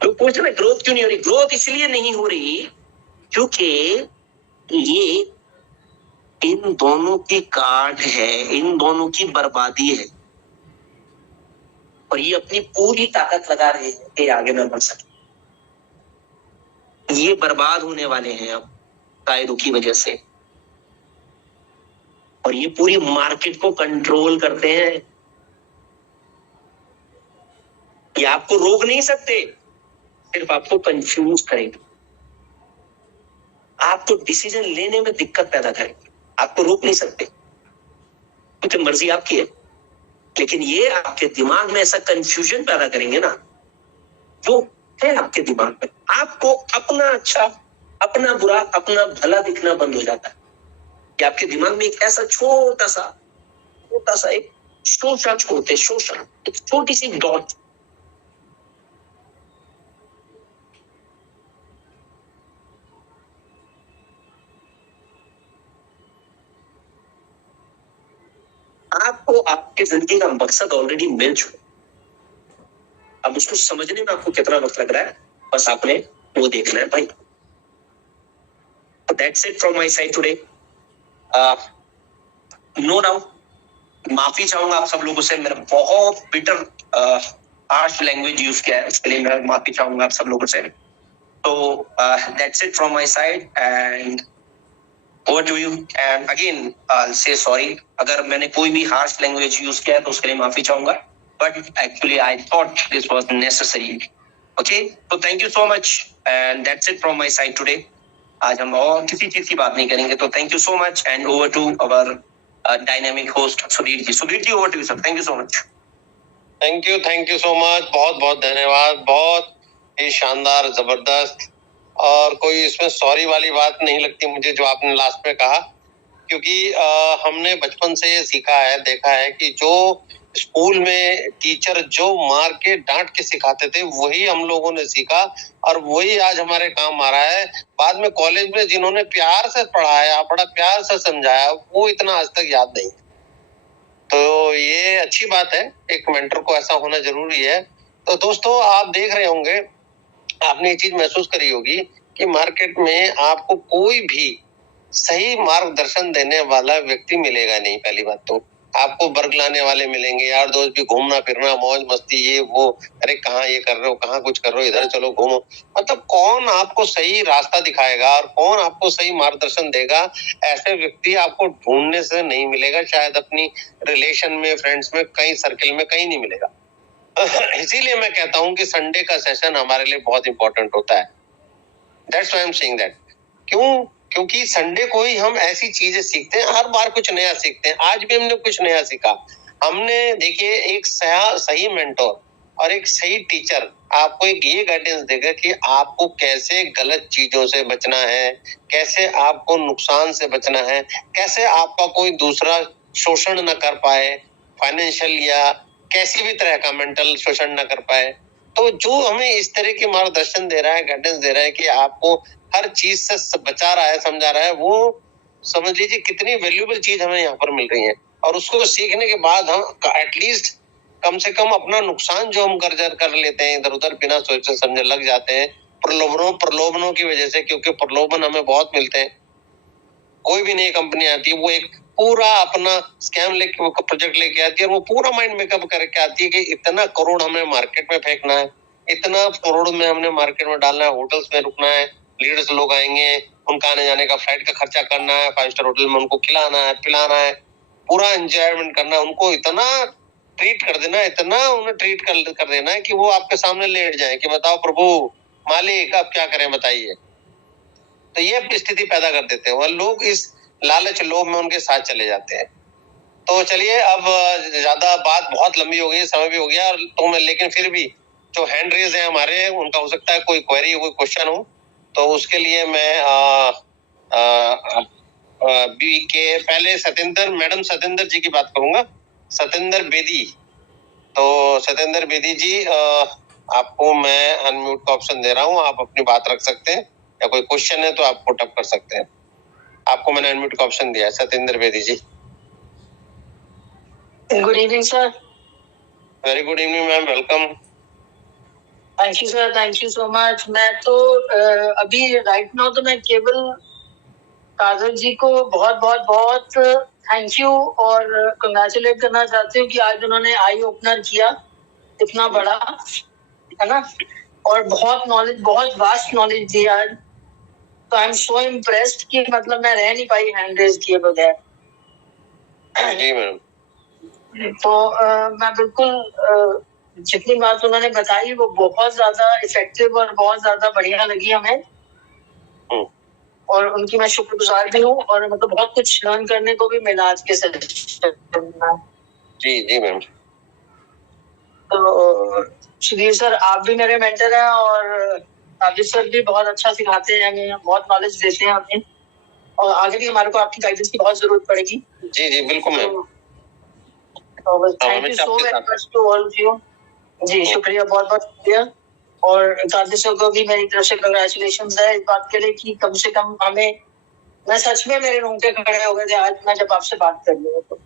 तो पूछ रहे ग्रोथ क्यों नहीं हो रही? ग्रोथ इसलिए नहीं हो रही क्योंकि ये इन दोनों की काट है, इन दोनों की बर्बादी है, और ये अपनी पूरी ताकत लगा रहे हैं कि आगे ना बढ़ सके। ये बर्बाद होने वाले हैं अब कायदों की वजह से, और ये पूरी मार्केट को कंट्रोल करते हैं। ये आपको रोक नहीं सकते, सिर्फ आपको कंफ्यूज करेंगे, आपको डिसीजन लेने में दिक्कत पैदा करेंगे, आपको रोक नहीं सकते क्योंकि मर्जी आपकी है। लेकिन ये आपके दिमाग में ऐसा कंफ्यूजन पैदा करेंगे ना, जो है आपके दिमाग में, आपको अपना अच्छा, अपना बुरा, अपना भला दिखना बंद हो जाता है। कि आपके दिमाग में एक ऐसा छोटा सा एक शोषा छोड़ते, शोषा, एक छोटी सी डॉट, आपको आपके जिंदगी का मकसद ऑलरेडी मिल चुका, अब उसको समझने में आपको कितना वक्त लग रहा है, बस आपने वो देखना है भाई। That's it from my side today. No doubt माफी चाहूंगा आप सब लोगों से, मेरा बहुत बिटर हार्श लैंग्वेज यूज किया है, उसके लिए मैं माफी चाहूंगा आप सब लोगों से। तो that's it from my side and over to you, and again I'll say sorry अगर मैंने कोई भी हार्श लैंग्वेज यूज किया है तो उसके लिए माफी चाहूंगा, but actually I thought this was necessary. Okay, so thank you so much and that's it from my side today. आज हम और किसी चीज की बात नहीं करेंगे, तो thank you so much and over to our dynamic host Sudhir ji. Sudhir ji, over to you sir, thank you so much. Thank you so much, बहुत बहुत धन्यवाद, बहुत ही शानदार, जबरदस्त। और कोई इसमें सॉरी वाली बात नहीं लगती मुझे जो आपने लास्ट में कहा, क्योंकि हमने बचपन से ये सीखा है, देखा है कि जो स्कूल में टीचर जो मार के डांट के सिखाते थे वही हम लोगों ने सीखा और वही आज हमारे काम आ रहा है। बाद में कॉलेज में जिन्होंने प्यार से पढ़ाया, बड़ा प्यार से समझाया, वो इतना आज तक याद नहीं। तो ये अच्छी बात है, एक मेंटर को ऐसा होना जरूरी है। तो दोस्तों, आप देख रहे होंगे, आपने ये चीज महसूस करी होगी कि मार्केट में आपको कोई भी सही मार्गदर्शन देने वाला व्यक्ति मिलेगा नहीं। पहली बात तो आपको बरगलाने वाले मिलेंगे, यार दोस्त भी, घूमना फिरना, मौज मस्ती, ये वो, अरे कहाँ ये कर रहे हो, कहाँ कुछ कर रहे हो, इधर चलो घूमो। मतलब कौन आपको सही रास्ता दिखाएगा और कौन आपको सही मार्गदर्शन देगा, ऐसे व्यक्ति आपको ढूंढने से नहीं मिलेगा। शायद अपनी रिलेशन में, फ्रेंड्स में, कहीं सर्किल में कहीं नहीं मिलेगा। इसीलिए मैं कहता हूँ कि संडे का सेशन हमारे लिए बहुत इंपॉर्टेंट होता है। That's why I'm saying that. क्यों? क्योंकि संडे को ही हम ऐसी चीजें सीखते हैं, हर बार कुछ नया सीखते हैं। आज भी हमने कुछ नया सीखा। हमने देखिए, एक सही मेंटोर और एक सही टीचर आपको एक ये गाइडेंस देगा कि आपको कैसे गलत चीजों से बचना है, कैसे आपको नुकसान से बचना है, कैसे आपका कोई दूसरा शोषण न कर पाए, फाइनेंशियल या कैसी भी तरह का मेंटल शोषण न कर पाए। तो जो हमें इस तरह की मार्गदर्शन दे रहा है, गाइडेंस दे रहा है कि आपको हर चीज से बचा रहा है, समझा रहा है, वो समझ लीजिए कितनी वैल्यूएबल चीज हमें यहाँ पर मिल रही है। और उसको सीखने के बाद हम एटलीस्ट कम से कम अपना नुकसान जो हम कर लेते हैं, इधर उधर बिना सोचे समझे लग जाते हैं प्रलोभनों की वजह से, क्योंकि प्रलोभन हमें बहुत मिलते हैं। कोई भी नई कंपनी आती है वो एक पूरा अपना स्कैम लेके प्रोजेक्ट लेके आती है, और वो पूरा माइंड मेकअप करके आती है कि इतना करोड़ हमें मार्केट में फेंकना है, इतना करोड़ में हमने मार्केट में डालना है, होटल्स में रुकना है, लीडर्स लोग आएंगे, उनका आने जाने का फ्लाइट का खर्चा करना है, 5 स्टार होटल में उनको खिलाना है, पिलाना है, पूरा एंजॉयमेंट करना है, उनको इतना ट्रीट कर देना, इतना उन्हें ट्रीट कर देना है कि वो आपके सामने लेट जाए कि बताओ प्रभु मालिक अब क्या करें बताइए। तो ये स्थिति पैदा कर देते हैं, वह लोग इस लालच लोभ में उनके साथ चले जाते हैं। तो चलिए, अब ज्यादा बात बहुत लंबी हो गई, समय भी हो गया, तो मैं लेकिन फिर भी जो हैंड रेज है हमारे, उनका हो सकता है कोई क्वेरी, कोई क्वेश्चन हो, तो उसके लिए मैं बी के पहले सतेंद्र, मैडम सतेंद्र जी की बात करूंगा, सतेंद्र बेदी। तो सतेंद्र बेदी जी, आपको मैं अनम्यूट का ऑप्शन दे रहा हूँ, आप अपनी बात रख सकते हैं, या कोई क्वेश्चन है तो आप पुट अप कर सकते हैं। आपको मैंने अनम्यूट का ऑप्शन दिया है, Satendra Bedi ji. Good evening sir. Very good evening ma'am, welcome. Thank you sir, thank you so much. मैं तो अभी राइट नाउ तो मैं केवल काजल जी को बहुत बहुत बहुत थैंक यू और कंग्रेचुलेट करना चाहती हूँ कि आज उन्होंने आई ओपनर किया इतना बड़ा, है ना, और बहुत नॉलेज, बहुत वास्ट नॉलेज दिया। तो आई एम सो इम्प्रेस्ड कि मतलब मैं रह नहीं पाई हैंड रेज किए बगैर। जी मैम। तो मैं बिल्कुल जितनी बात उन्होंने बताई वो बहुत ज्यादा इफेक्टिव और बहुत ज्यादा बढ़िया लगी हमें, और उनकी मैं शुक्रगुजार भी हूँ, और मतलब बहुत कुछ लर्न करने को भी मिला आज के सेशन में। जी जी मैम। तो सुधीर सर आप भी मेरे मेंटर हैं, और राजेश सर भी बहुत अच्छा सिखाते हैं हमें, बहुत नॉलेज देते हैं हमें, और आगे भी हमारे को आपकी गाइडेंस की बहुत जरूरत पड़ेगी। जी जी बिल्कुल ma'am. Thank you so very much to all of you. जी शुक्रिया, बहुत बहुत शुक्रिया। और राजेश सर को भी मेरी तरफ से कंग्रेचुलेशंस है इस बात के लिए कि कम से कम हमें, मैं सच में मेरे रोंगटे खड़े हो गए थे आज मैं जब आपसे बात कर रही हूँ, तो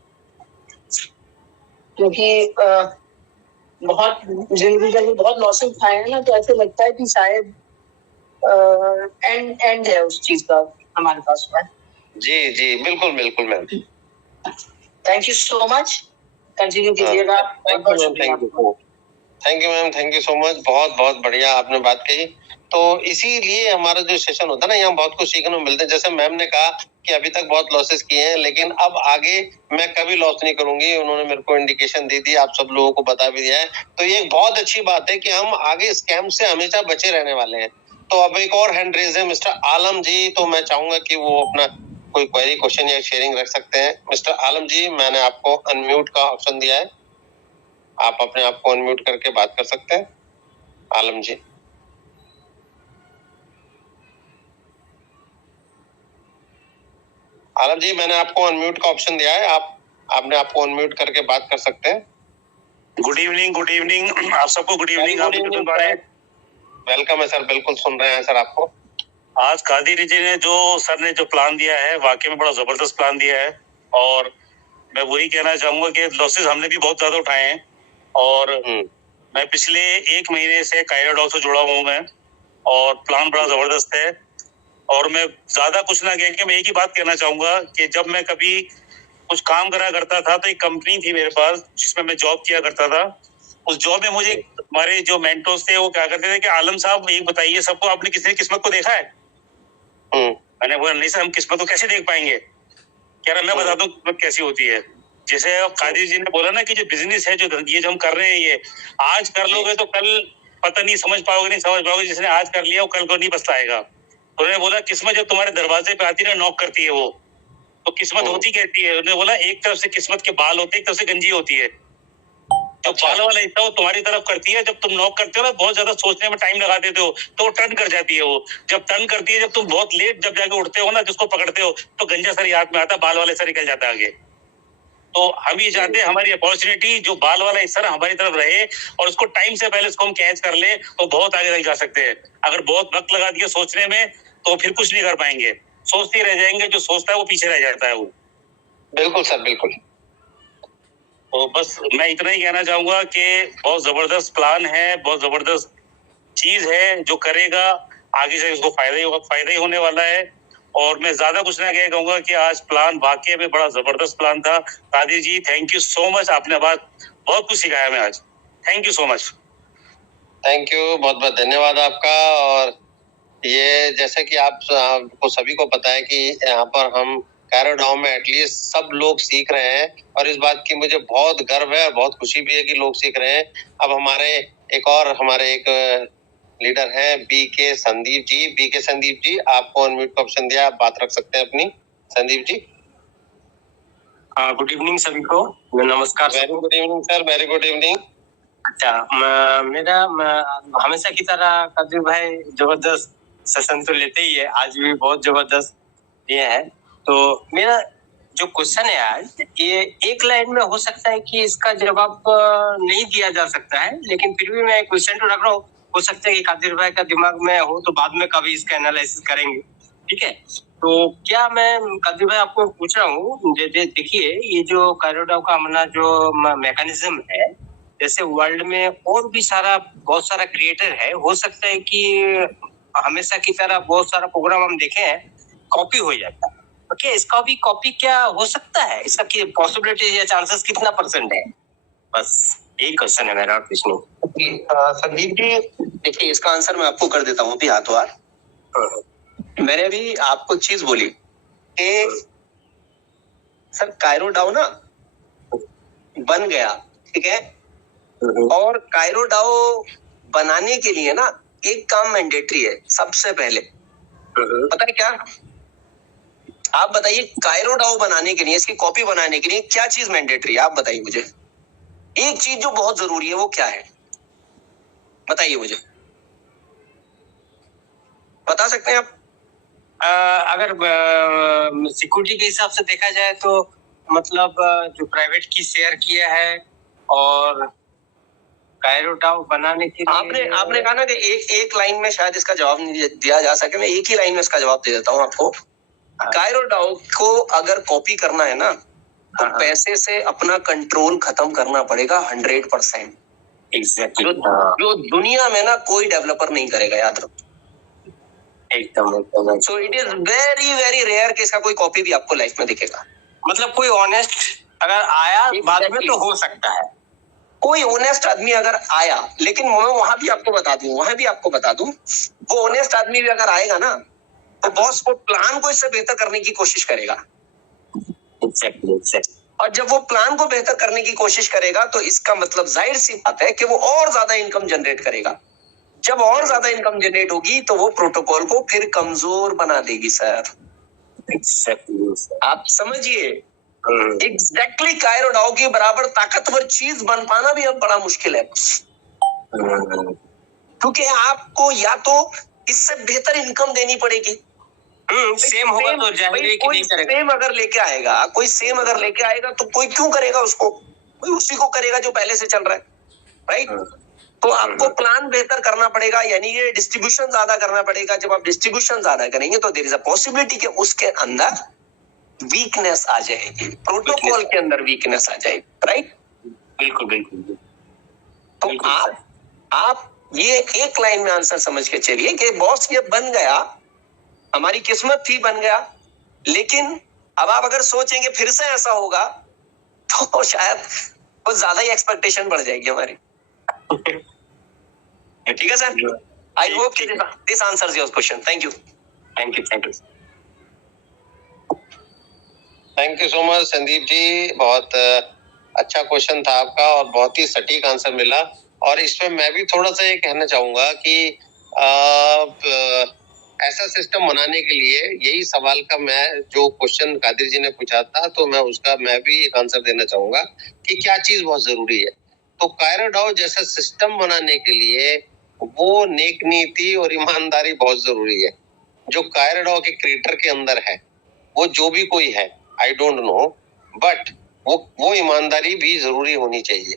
क्योंकि बहुत जिंदगी के बहुत लॉसेस खाए हैं ना, तो ऐसे लगता है कि शायद एंड है उस चीज का हमारे पास में। जी जी बिल्कुल बिल्कुल ma'am. Thank you so much, continue कीजिएगा। Thank you ma'am, thank you so much, बहुत बहुत बढ़िया आपने बात कही। तो इसीलिए हमारा जो सेशन होता है ना, यहाँ बहुत कुछ सीखने को मिलता है। जैसे मैम ने कहा कि अभी तक बहुत लॉसेस किए हैं, लेकिन अब आगे मैं कभी लॉस नहीं करूंगी, उन्होंने मेरे को इंडिकेशन दे दी, आप सब लोगों को बता भी दिया है। तो ये एक बहुत अच्छी बात है कि हम आगे स्कैम से हमेशा बचे रहने वाले हैं। तो अब एक और हैंड रेज है, मिस्टर आलम जी, तो मैं चाहूंगा कि वो अपना कोई क्वेरी, क्वेश्चन या शेयरिंग रख सकते हैं। मिस्टर आलम जी, मैंने आपको अनम्यूट का ऑप्शन दिया है, आप अपने आप को अनम्यूट करके बात कर सकते हैं। आलम जी। आलम जी, मैंने आपको अनम्यूट का ऑप्शन दिया है, आपने आपको अनम्यूट करके बात कर सकते हैं। गुड इवनिंग, गुड इवनिंग आप सबको। Good evening. आप सुन पा रहे हैं? वेलकम है सर, बिल्कुल सुन रहे हैं सर आपको। आज कादिर जी ने सर ने जो प्लान दिया है, वाकई में बड़ा जबरदस्त प्लान दिया है, और मैं वही कहना चाहूंगा कि लॉसेस हमने भी बहुत ज्यादा उठाए हैं, और मैं पिछले 1 महीने से कायराडॉग से जुड़ा हूँ मैं, और प्लान बड़ा जबरदस्त है। और मैं ज्यादा कुछ ना कह के मैं एक ही बात कहना चाहूंगा कि जब मैं कभी कुछ काम करा करता था, तो एक कंपनी थी मेरे पास जिसमें मैं जॉब किया करता था। उस जॉब में मुझे हमारे जो मेंटोर्स थे वो क्या करते थे कि आलम साहब एक बताइए सबको, आपने किसी किस्मत को देखा है? मैंने बोला नहीं सर, हम किस्मत को कैसे देख पाएंगे? कह रहा मैं बताता हूँ किस्मत कैसी होती है। जैसे कादिर जी ने बोला ना कि जो बिजनेस है, जो हम कर रहे हैं, ये आज कर लोगे तो कल पता नहीं समझ पाओगे, जिसने आज कर लिया वो कल को नहीं पछताएगा। तो उन्होंने बोला किस्मत जब तुम्हारे दरवाजे पे आती है ना, नॉक करती है वो, तो किस्मत होती कहती है। उन्होंने बोला एक तरफ से किस्मत के बाल होते हैं, एक तरफ से गंजी होती है। जो बाल वाला हिस्सा वो तुम्हारी तरफ करती है, जब तुम नॉक करते हो ना, बहुत ज्यादा सोचने में टाइम लगा देते हो, तो वो टर्न कर जाती है। वो जब टर्न करती है, जब तुम बहुत लेट जब जाके उठते हो ना, जिसको पकड़ते हो, तो गंजा सर याद में आता, बाल वाले सर निकल जाता है आगे। तो हम ये चाहते हैं हमारी अपॉर्चुनिटी जो बाल वाला हिस्सा ना हमारी तरफ रहे, और उसको टाइम से पहले उसको हम कैच कर ले, तो बहुत आगे तक जा सकते हैं। अगर बहुत वक्त लगा दिया सोचने में, तो फिर कुछ नहीं कर पाएंगे, सोचते रह जाएंगे। जो सोचता है वो पीछे रह जाता है वो। बिल्कुल सर, बिल्कुल। तो बस मैं इतना ही कहना चाहूंगा कि बहुत जबरदस्त प्लान है, बहुत जबरदस्त चीज है, जो करेगा आगे से उसको फायदा ही होने वाला है। और मैं ज्यादा कुछ ना कह कहूंगा कि आज प्लान वाकई में बड़ा जबरदस्त प्लान था। कादिर जी थैंक यू सो मच, आपने बात बहुत कुछ सिखाया मैं आज। Thank you so much. Thank you, बहुत बहुत धन्यवाद आपका। और ये जैसे कि आपको सभी को पता है कि यहाँ पर हम कायरोडाओ में एटलीस्ट सब लोग सीख रहे हैं, और इस बात की मुझे बहुत गर्व है और बहुत खुशी भी है कि लोग सीख रहे हैं। अब हमारे एक लीडर हैं बीके संदीप जी। बीके संदीप जी, आपको अनम्यूट का ऑप्शन दिया, आप बात रख सकते हैं अपनी। संदीप जी। गुड इवनिंग सभी को, नमस्कार। Very good evening sir, very good evening. अच्छा, मेरा हमेशा की तरह कादिर भाई जबरदस्त सेशन तो लेते ही है, आज भी बहुत जबरदस्त ये है। तो मेरा जो क्वेश्चन है आज, ये एक लाइन में हो सकता है कि इसका जवाब नहीं दिया जा सकता है, लेकिन फिर भी मैं क्वेश्चन तो रख रहा हूँ। हो सकता है कि कादिर भाई का दिमाग में हो तो बाद में कभी इसका एनालिसिस करेंगे, ठीक है। तो क्या मैं कादिर भाई आपको पूछ रहा हूँ, देखिए ये जो कायरोडाओ का हमारा जो मैकेनिज्म है, जैसे वर्ल्ड में और भी बहुत सारा क्रिएटर है, हो सकता है कि हमेशा की तरह बहुत सारा प्रोग्राम हम देखे हैं कॉपी हो जाता है। ओके, इसका भी कॉपी क्या हो सकता है, इसका पॉसिबिलिटी या चांसेस कितना % है? बस यही क्वेश्चन है मेरा, और कुछ नहीं। संदीप जी देखिए, इसका आंसर मैं आपको कर देता हूँ अभी हाथों हाथ। मैंने अभी आपको चीज बोली कि सर कायरोडाओ ना बन गया, ठीक है, और कायरोडाओ बनाने के लिए ना एक काम मैंडेटरी है सबसे पहले। पता है क्या? आप बताइए, कायरोडाओ बनाने के लिए, इसकी कॉपी बनाने के लिए क्या चीज मैंडेटरी है? आप बताइए मुझे एक चीज जो बहुत जरूरी है, वो क्या है? बताइए मुझे, बता सकते हैं आप? अगर सिक्योरिटी के हिसाब से देखा जाए तो मतलब जो प्राइवेट की शेयर किया है, और कायरोडाओ बनाने के लिए आपने कहा ना कि एक लाइन में शायद इसका जवाब नहीं दिया जा सके, मैं एक ही लाइन में इसका जवाब दे देता हूँ आपको। कायरोडाओ को अगर कॉपी करना है ना, तो पैसे से अपना कंट्रोल खत्म करना पड़ेगा 100%। एग्जैक्टली, जो दुनिया में ना कोई डेवलपर नहीं करेगा, याद रखो। एकदम। So it is very very rare कि इसका कोई कॉपी भी आपको लाइफ में दिखेगा। मतलब कोई ऑनेस्ट अगर आया बाद में तो हो सकता है, कोई ऑनेस्ट आदमी अगर आया, लेकिन मैं वहां भी आपको बता दूं, वो ऑनेस्ट आदमी भी अगर आएगा ना, तो बॉस वो प्लान को इससे बेहतर करने की कोशिश करेगा। Exactly. और जब वो प्लान को बेहतर करने की कोशिश करेगा, तो इसका मतलब जाहिर सी बात है कि वो और ज्यादा इनकम जनरेट करेगा। जब और ज्यादा इनकम जनरेट होगी, तो वो प्रोटोकॉल को फिर कमजोर बना देगी सर। Exactly. आप समझिए, एग्जैक्टली कायरोडाओ की बराबर ताकतवर चीज बन पाना भी अब बड़ा मुश्किल है, क्योंकि आपको या तो इससे बेहतर इनकम देनी पड़ेगी। सेम होगा तो कोई सेम अगर लेके आएगा, तो कोई क्यों करेगा उसको? कोई उसी को करेगा जो पहले से चल रहा है, राइट? तो आपको प्लान बेहतर करना पड़ेगा, यानी ये डिस्ट्रीब्यूशन ज्यादा करना पड़ेगा। जब आप डिस्ट्रीब्यूशन ज्यादा करेंगे, तो देयर इज अ पॉसिबिलिटी कि उसके अंदर वीकनेस आ जाएगी, प्रोटोकॉल के अंदर वीकनेस आ जाएगी, राइट? बिल्कुल। तो आप ये एक लाइन में आंसर समझ के चलिए कि बॉस ये बन गया, हमारी किस्मत थी, बन गया। लेकिन अब आप अगर सोचेंगे फिर से ऐसा होगा, तो शायद कुछ ज्यादा ही एक्सपेक्टेशन बढ़ जाएगी हमारी। ठीक है sir, I hope this answers your question. Thank you. Thank you so much Sandeep ji, बहुत अच्छा क्वेश्चन था आपका और बहुत ही सटीक आंसर मिला। और इसमें मैं भी थोड़ा सा ये कहना चाहूंगा कि ऐसा सिस्टम बनाने के लिए यही सवाल का मैं जो क्वेश्चन कादिर जी ने पूछा था, तो मैं भी एक आंसर देना चाहूंगा कि क्या चीज बहुत जरूरी है। तो कायरोडाओ जैसा सिस्टम बनाने के लिए वो नेक नीति और ईमानदारी बहुत जरूरी है, जो कायरोडाओ के क्रिएटर के अंदर है। वो जो भी कोई है, आई डोंट नो, बट वो ईमानदारी भी जरूरी होनी चाहिए।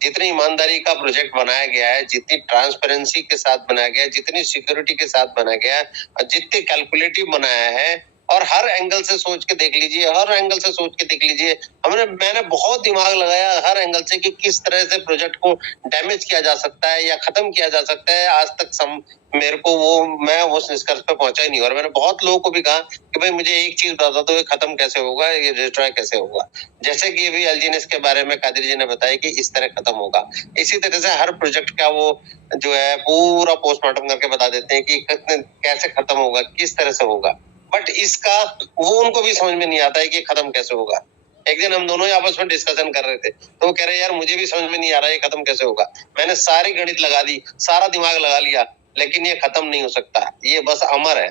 जितनी ईमानदारी का प्रोजेक्ट बनाया गया है, जितनी ट्रांसपेरेंसी के साथ बनाया गया है, जितनी सिक्योरिटी के साथ बनाया गया है, और जितने कैलकुलेटिव बनाया है, और हर एंगल से सोच के देख लीजिए, हर एंगल से सोच के देख लीजिए। मैंने बहुत दिमाग लगाया हर एंगल से कि किस तरह से प्रोजेक्ट को डैमेज किया जा सकता है या खत्म किया जा सकता है। आज तक मेरे को मैं उस निष्कर्ष पे पहुंचा ही नहीं। और मैंने बहुत लोगों को भी कहा कि भाई मुझे एक चीज बता दो, ये खत्म कैसे होगा, ये डिस्ट्रॉय कैसे होगा। जैसे कि अभी एलजीएनएस के बारे में कादिर जी ने बताया कि इस तरह खत्म होगा। इसी तरह से हर प्रोजेक्ट का वो जो है पूरा पोस्टमार्टम करके बता देते हैं कि कैसे खत्म होगा, किस तरह से होगा। बट इसका वो उनको भी समझ में नहीं आता है कि खत्म कैसे होगा। एक दिन हम दोनों ही आपस में डिस्कशन कर रहे थे, तो वो कह रहे यार मुझे भी समझ में नहीं आ रहा है खत्म कैसे होगा। मैंने सारी गणित लगा दी, सारा दिमाग लगा लिया, लेकिन ये खत्म नहीं हो सकता, ये बस अमर है।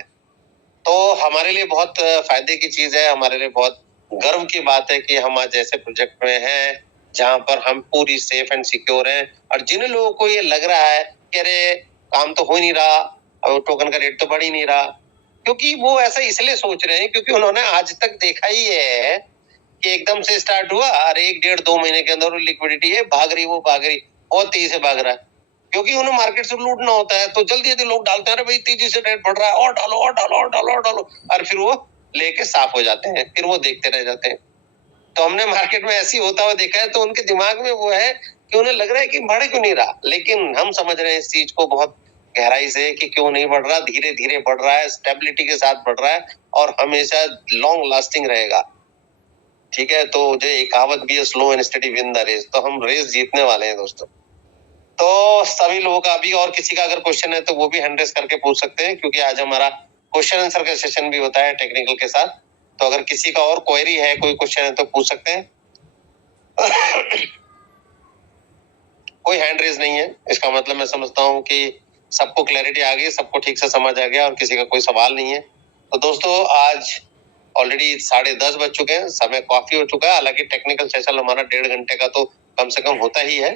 तो हमारे लिए बहुत फायदे की चीज है, हमारे लिए बहुत गर्व की बात है कि हम आज ऐसे प्रोजेक्ट में हैं जहां पर हम पूरी सेफ एंड सिक्योर हैं। और जिन लोगों को ये लग रहा है कि अरे काम तो हो ही नहीं रहा और टोकन का रेट तो बढ़ ही नहीं रहा, क्योंकि वो ऐसा इसलिए सोच रहे हैं क्योंकि उन्होंने आज तक देखा ही है कि एकदम से स्टार्ट हुआ और 1-1.5-2 महीने के अंदर लिक्विडिटी है भाग रही, वो भाग रही, बहुत तेजी से भाग रहा है। क्योंकि उन्हें मार्केट से लूटना होता है, तो जल्दी लोग डालते हैं, अरे भाई तेजी से रेट बढ़ रहा है, और डालो और डालो और डालो और डालो, और फिर वो लेके साफ हो जाते हैं, फिर वो देखते रह जाते हैं। तो हमने मार्केट में ऐसी होता हुआ देखा है, तो उनके दिमाग में वो है कि उन्हें लग रहा है कि बढ़ क्यों नहीं रहा। लेकिन हम समझ रहे हैं इस चीज को बहुत गहराई से कि क्यों नहीं बढ़ रहा, धीरे धीरे बढ़ रहा है, स्टेबिलिटी के साथ बढ़ रहा है और हमेशा लॉन्ग लास्टिंग रहेगा। ठीक है, तो जो एक कहावत भी है, slow and steady win the race, तो हम रेस जीतने वाले हैं दोस्तों। तो सभी लोगों का अभी और किसी का अगर क्वेश्चन है तो वो भी हैंड रेस करके पूछ सकते हैं, क्योंकि आज हमारा क्वेश्चन आंसर का सेशन भी होता है टेक्निकल के साथ। तो अगर किसी का और क्वेरी है, कोई क्वेश्चन है तो पूछ सकते हैं। कोई हैंड रेज नहीं है, इसका मतलब मैं समझता हूँ कि सबको क्लैरिटी आ गई, सबको ठीक से समझ आ गया और किसी का कोई सवाल नहीं है। तो दोस्तों आज ऑलरेडी 10:30 बज चुके हैं, समय काफी हो चुका है। हालांकि टेक्निकल सेशन हमारा 1.5 घंटे का तो कम से कम होता ही है।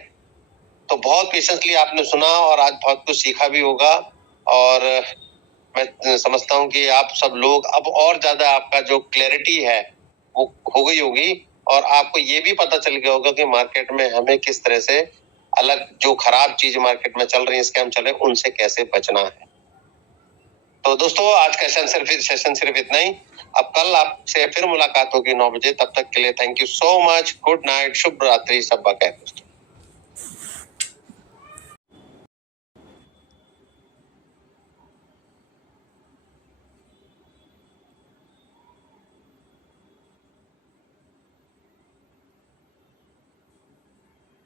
तो बहुत पेशेंसली आपने सुना और आज बहुत कुछ सीखा भी होगा। और मैं समझता हूँ कि आप सब लोग अब और ज्यादा आपका जो क्लैरिटी है वो हो गई होगी और आपको ये भी पता चल गया होगा कि मार्केट में हमें किस तरह से अलग जो खराब चीज मार्केट में चल रही है, स्कैम चल रहे हैं, उनसे कैसे बचना है। तो दोस्तों आज का सेशन सिर्फ इतना ही। अब कल आपसे फिर मुलाकात होगी 9 बजे। तब तक के लिए thank you so much, good night, शुभ रात्रि, सब बखैर दोस्तों।